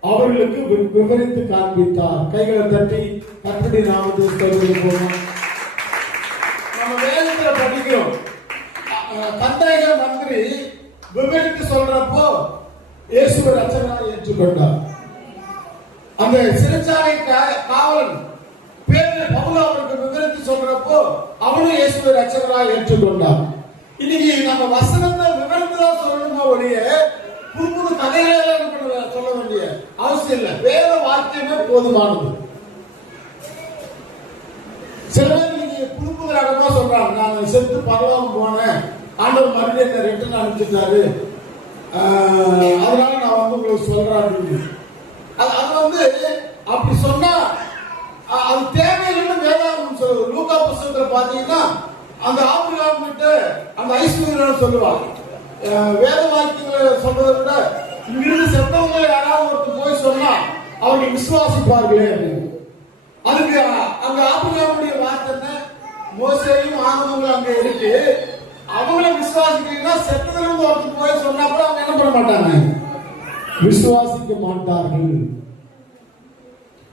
அவர்களுக்கு விவரித்து காண்பித்தார். கைகளை தட்டி கர்த்தருடைய நாமத்தில் போனோம். நம்ம வேதத்துல படிக்கிறோம், கந்தேக மந்திரி விவரித்து சொல்றப்போ இயேசுவை ரட்சகராக ஏற்றுக்கொண்டார். அந்த சிறைச்சாலை காவலன் பேரு பவுல் அவருக்கு விவரித்து சொல்றப்போ அவனும் இயேசுவை ரட்சகராக ஏற்றுக்கொண்டார். இன்னைக்கு நம்ம வசனத்தை விவரித்து தான் சொல்லணுமா ஒழிய புது புது கதைகளை சொல்ல வேண்டிய அவசியம் இல்லை. வேத வாக்கியமே போதுமானது. சில பேர் இன்னைக்கு புது புது ரகமா சொல்றாங்க, நான் செத்து பரவாம போனேன், ஆண்டவர் மறுபடியும் என்ன ரிட்டர்ன் அனுப்பிச்சிட்டாரு, அதனால நான் வந்து உங்களுக்கு சொல்றேன் அப்படின்னு. அது வந்து அப்படி சொன்னா அது தேவையில்லைன்னு வேதாகம் சொல்லுது. லூக்கா புத்தகத்துல பாத்தீங்கன்னா அந்த ஆபிரகாம் கிட்ட அந்த ஐஸ்வர்யம் சொல்லுவாங்க. வேத வாக்கியங்களை சொல்றதை விட இங்கிருந்து செத்தவங்களை யாராவது ஒருத்தர் போய் சொன்னா அவர்கள் விசுவாசிப்பார்களே அப்படின்னு. அதுக்கு அங்க ஆபிரகாமுடைய வார்த்தை மோசேயும் ஆனவங்களும் அங்க இருக்கு. அவங்கள விசுவாசிக்கிறீங்கன்னா செத்ததுல இருந்து ஒருத்தர் போய் சொன்னா கூட அவங்க என்ன பண்ண மாட்டாங்க, விசுவாசிக்க மாட்டார்கள்.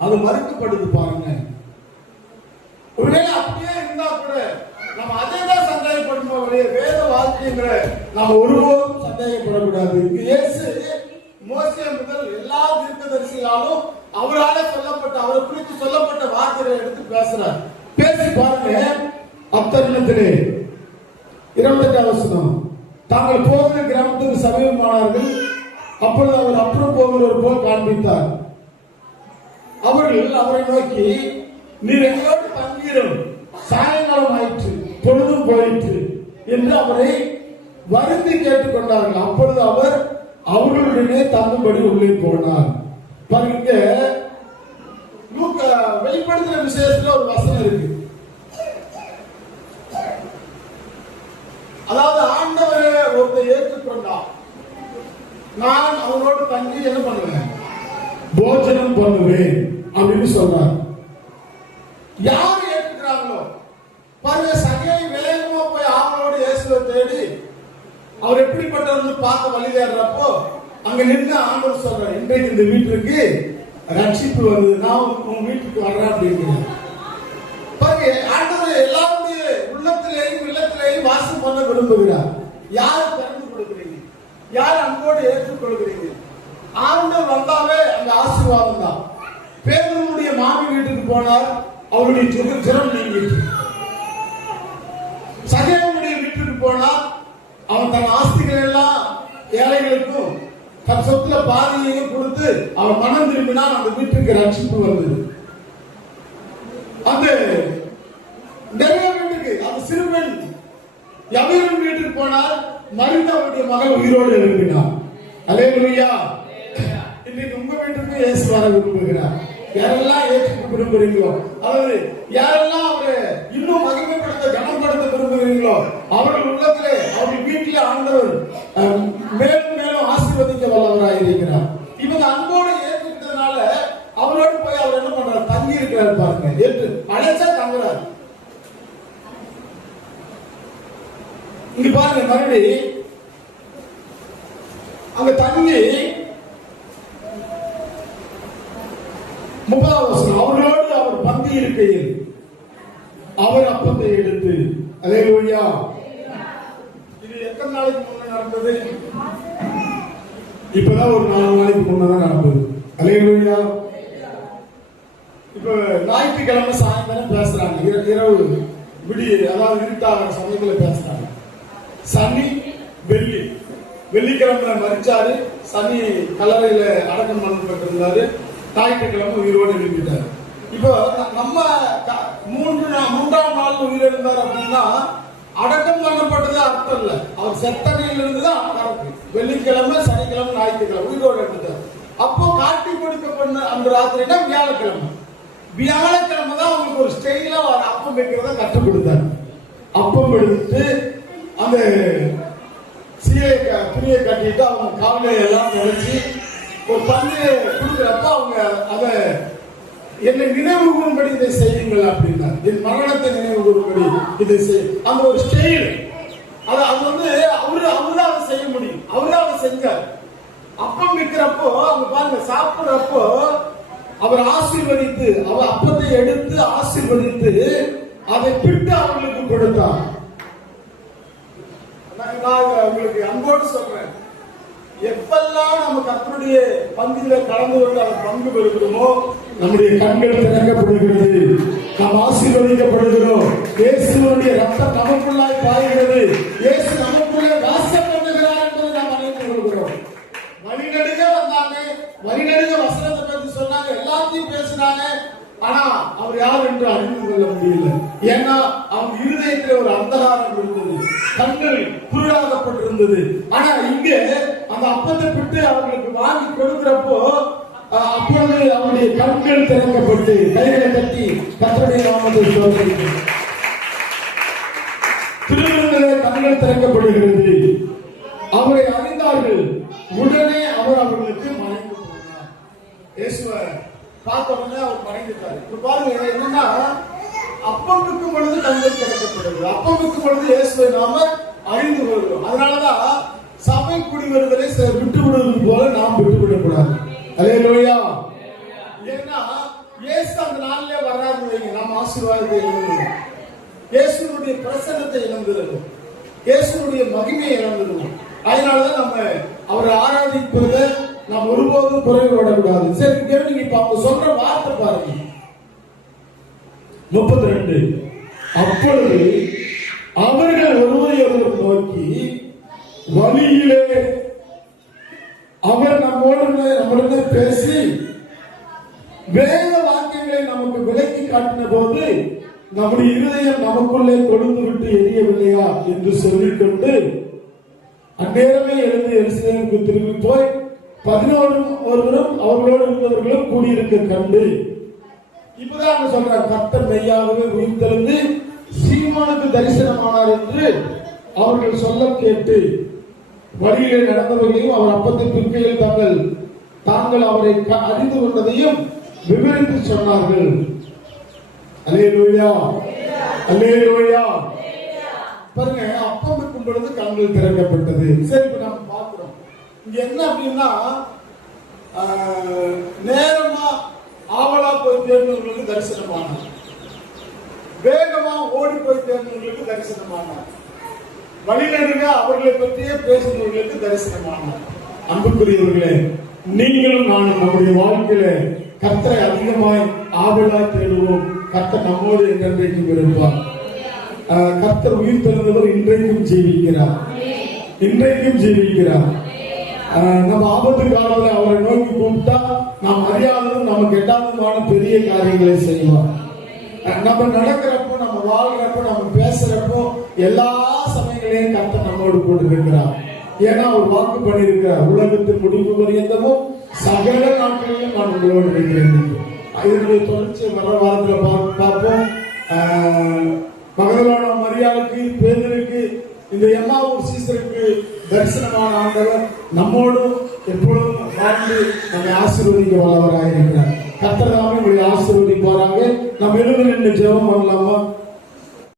அது மறுக்கப்படுது பாருங்க. ஒருவேளை அப்படியே இருந்தா கூட நம்ம அதே தான் சந்தேகப்படணும். வேத வாக்கியங்களை நாம ஒருபோதும் சந்தேகப்படக்கூடாது. இயேசு மோசே முதல் எல்லா தீர்க்கதரிசிகளாலும் அவரால் சொல்லப்பட்ட, அவரை குறித்து சொல்லப்பட்ட வார்த்தைகளை எடுத்து பேசுறார். பேசி பாருங்க. அத்தருணத்திலே 28வது வசனம், தாங்கள் போகிற கிராமத்துக்கு சமீபமானார்கள். அப்பொழுது அவர் அப்புறம் போகிறவர் போல் காண்பித்தார். அவர்கள் அவரை நோக்கி, நீர் எங்களோடு தங்கிடும், சாயங்காலம் ஆயிற்று, பொழுதும் போயிற்று என்று அவரை வருந்தி கேட்டுக்கொண்டார்கள். அப்பொழுது அவர் அவர்களுடனே தங்கும்படி உள்ளே போனார். பாருங்க, வெளிப்படுத்துற விசேஷத்துல ஒரு வசனம் இருக்கு. அதாவது ஆண்டவரை ஒருத்தர் ஏற்றுக்கொண்டார், நான் அவனோடு தங்கி என்ன பண்ணுவேன், போஜனம் பண்ணுவேன் அப்படின்னு சொல்றார். யார் ஏற்றுக்கிறாங்களோ பாருங்க, சகை வேகமா போய் அவனோடு இயேசுவை தேடி அவர் எப்படிப்பட்டவர்னு பார்க்க வழி தேடுறப்போ அங்க நின்று ஆண்டவர் சொல்றார், இன்றைக்கு இந்த வீட்டுக்கு ரட்சிப்பு வருது, நான் உங்க வீட்டுக்கு வர்றேன் அப்படின்னு. பாருங்க, ஆண்டவர் எல்லாருடைய உள்ளத்திலேயும் இல்லத்திலேயும் வாசம் பண்ண விரும்புகிறார். யார் திறந்து கொடுக்கிறீங்க, யார் அன்போடு ஏற்றுக்கொள்கிறீங்க. ஆண்டவர் வந்தாவே அந்த ஆசீர்வாதம் தான். பேதுருவுடைய மாமி வீட்டுக்கு போனார், அவருடைய ஜுரம் நீங்கிட்டு. சகேயுடைய வீட்டுக்கு போனார், அவன் தன் ஆஸ்திகள் எல்லாம் ஏழைகளுக்கும் தன் சொத்துல பாதியையும் கொடுத்து அவன் மனம் திரும்பினான். அந்த வீட்டுக்கு ரட்சிப்பு வந்தது. அந்த நிறைய வீட்டுக்கு, அந்த சிறுவன் யவீரன் வீட்டுக்கு போனார், மரித்த அவருடைய மகள் உயிரோடு எழுப்பினார். அல்லேலூயா. இன்னைக்கு உங்க வீட்டுக்கு இயேசு வர விரும்புகிறார். யாரெல்லாம் ஏற்றுக்க விரும்புறீங்களோ, அதாவது யாரெல்லாம் அவரை இன்னும் மகிமைப்படுத்த கனப்படுத்த விரும்புகிறீங்களோ அவர்கள் உள்ளத்திலே அவர்கள் வீட்டிலே ஆண்டவர் மேலும் மேலும் ஆசீர்வதிக்க வல்லவராக இருக்கிறார். இவங்க அன்போடு ஏற்றுக்கிட்டதுனால பாருங்க மறுபடி அங்க தங்கி 30வது வசனம், அவர்களோடு அவர் பந்தி இருக்கையில் அவர் அப்பத்தை எடுத்து, அல்லேலூயா. இது எத்தனை நாளைக்கு முன்ன நடந்தது? இப்பதான் ஒரு 4 நாளைக்கு முன்னதான் நடந்தது. அல்லேலூயா. இப்ப ஞாயிற்றுக்கிழமை சாயந்தரம் பேசுறாங்க, இரவு விடிய, அதாவது இருட்டாகிற சமயத்துல பேசுறாங்க. சனி வெள்ளிக்கிழமை மரிச்சாரு, சனி கல்லறையில அடக்கம் பண்ணப்பட்டிருந்தாரு, ஞாயிற்றுக்கிழமை உயிரோடு எழுப்பிட்டாரு. இப்போ நம்ம 3ஆம் நாள் உயிரிழந்தார் அப்படின்னா அடக்கம் பண்ணப்பட்டது அர்த்தம் இல்ல, அவர் செத்தனையில இருந்துதான் கரெக்ட். வெள்ளிக்கிழமை, சனிக்கிழமை, ஞாயிற்றுக்கிழமை உயிரோடு எடுத்தார். அப்போ காட்டி கொடுக்கப்பட்ட அந்த ராத்திரினா வியாழக்கிழமை தான் அவங்களுக்கு ஒரு ஸ்டைலா அப்பம் வைக்கிறத கற்றுக் கொடுத்தாரு. அப்பம் எடுத்து அந்த துணியை கட்டிட்டு அவங்க காலையில எல்லாம் நினைச்சு ஒரு தண்ணியை கொடுக்குறப்ப அவங்க அதை என்னை நினைவு கூறும்படி இதை செய்யுங்கள் அப்படின்னா, என் மரணத்தை நினைவு கூறும்படி இதை செய்ய, அந்த ஒரு ஸ்டைல் அது வந்து அவருதான் அதை செய்ய முடியும், அவருதான் அதை செஞ்சார். அப்பம் விற்கிறப்போ அவங்க பாருங்க, சாப்பிடுறப்போ அவர் ஆசீர்வதித்து, அவர் அப்பத்தை எடுத்து ஆசீர்வதித்து அதை பிட்டு அவர்களுக்கு கொடுத்தார். நான் உங்களுக்கு அன்போடு சொல்றேன், எப்பெல்லாம் நம்ம கர்த்தருடைய பந்தியில கலந்து கொண்டு அவர் பங்கு பெறுகிறோமோ நம்முடைய கண்கள் திறக்கப்படுகிறது, நாம் ஆசீர்வதிக்கப்படுகிறோம். இயேசுவினுடைய ரத்தம் நமக்குள்ளாய் பாய்கிறது, இயேசு நமக்குள்ளே வாசம் பண்ணுகிறார் என்பதை நாம் அறிந்து கொள்கிறோம். வழிநடுக வந்தாங்க, வழிநடுக வசனத்தை பற்றி சொன்னாங்க, எல்லாத்தையும் பேசினாங்க. ஆனா அவர் யார் என்று அறிந்து கொள்ள முடியல. ஏன்னா அவங்க இருதயத்தில் ஒரு அந்தகாரம் இருந்தது, கண்கள் குருடாகப்பட்டிருந்தது. ஆனா இங்கே அந்த அப்பத்தை விட்டு அவர்களுக்கு வாங்கி கொடுக்கிறப்போ அப்பொழுது அவருடைய கண்கள் திறக்கப்பட்டு கைகளை தட்டி கர்த்தருடைய நாமத்தை ஸ்தோத்திரிக்கிறோம். திருவிழாவிலே கண்கள் திறக்கப்படுகிறது. அவரை அறிந்தார்கள், உடனே அவர் அவர்களுக்கு மறைந்து போனார். இயேசுவை பார்த்த உடனே அவர் மறைந்துட்டார். இப்ப பாருங்க, என்னன்னா அப்பம் விற்கும் பொழுது கண்கள் திறக்கப்படுகிறது, அப்பம் விற்கும் பொழுது இயேசுவை நாம அறிந்து கொள்கிறோம். அதனாலதான் சபை குடி வருவதை விட்டு விடுவது போல நாம் விட்டு விடக்கூடாது. அல்லேலூயா. ஏன்னா இயேசு அந்த நாளிலே வராது வைங்க, நாம் ஆசீர்வாதத்தை இழந்துடுவோம், இயேசுனுடைய பிரசன்னத்தை இழந்துடுவோம், இயேசுனுடைய மகிமையை இழந்துடுவோம். அதனாலதான் நம்ம அவரை ஆராதிப்பதை நாம் ஒருபோதும் குறைவிடக்கூடாது. சரி கேளுங்க, இப்ப அவங்க சொல்ற வார்த்தை பாருங்க, 32. அப்பொழுது அவர்கள் ஒருவரை ஒருவர் நோக்கி, வழியிலே அவர் நம்முடைய பேசி வேத வாக்கியங்களை நமக்கு விலக்கி காட்டின போது நம்முடைய இருதயம் நமக்குள்ளே கொழுந்து விட்டு எரியவில்லையா என்று சொல்லிக்கொண்டு அந்நேரமே எழுந்து எருசலேமுக்கு திரும்பி போய் 11 அவர்களோடு இருந்தவர்களும் கூடியிருக்க கண்டு, இப்பதான் சொல்றார், கர்த்தர் மெய்யாகவே உயிர்த்தெழுந்து சீமோனுக்கு தரிசனமானார் என்று அவர்கள் சொல்ல கேட்டு வழியிலே நடந்தவர்களையும் அவர் அப்பத்தை பிற்கையில் தாங்கள் அவரை அறிந்து கொண்டதையும் விவரித்து சொன்னார்கள். அல்லேலூயா, அல்லேலூயா. பாருங்க, அப்பம் விற்கும் பொழுது கண்கள் திறக்கப்பட்டது. சரி, இப்ப நம்ம பார்க்கிறோம் இங்க என்ன அப்படின்னா, நேரமா ஆவலா போய் தேர்ந்தவர்களுக்கு தரிசனமானார், வேகமா ஓடி போய் தேர்ந்தவர்களுக்கு தரிசனமானார், வழிநடுக அவர்களை பற்றியே பேசுபவர்களுக்கு தரிசனமானார். அன்புக்குரியவர்களே, நீங்களும் நானும் நம்முடைய வாழ்க்கையில கர்த்தரை அதிகமாய் ஆவலாய் தேடுவோம். கர்த்தர் நம்மோடு என்றைக்கும் இருப்பார். கர்த்தர் உயிர் தெழுந்தவர் இன்றைக்கும் ஜீவிக்கிறார், இன்றைக்கும் ஜீவிக்கிறார். நம்ம ஆபத்து காலத்தில் அவரை நோக்கி கூப்பிட்டா நாம் அறியாததும் நமக்கு எட்டாததுமான பெரிய காரியங்களை செய்வார். நம்ம நடக்கிறப்போ, நம்ம வாழ்கிறப்போ, நம்ம பேசுறப்போ எல்லா சமயங்களையும் கர்த்தர் நம்மோடு கொண்டிருக்கிறார். ஏன்னா அவர் வாக்கு பண்ணியிருக்கிறார், உலகத்தின் முடிவு பரியந்தமும் சகல நாட்களிலும் நான் உங்களோடு இருக்கிறேன். இதனுடைய தொடர்ச்சி வர வாரத்தில் பார்ப்போம். மகதலேனா மரியாளுக்கு, பேதுருக்கு, இந்த எம்மாவூர் சீசருக்கு தரிசனமான ஆண்டவர் நம்மோடு எப்பொழுதும் வாழ்ந்து நம்மை ஆசீர்வதிக்க வல்லவராக இருக்கிறார். கர்த்தர் தாமே உங்களை ஆசீர்வதிப்பாராக. நம்ம எழுந்து நின்று ஜெபம் பண்ணலாமா?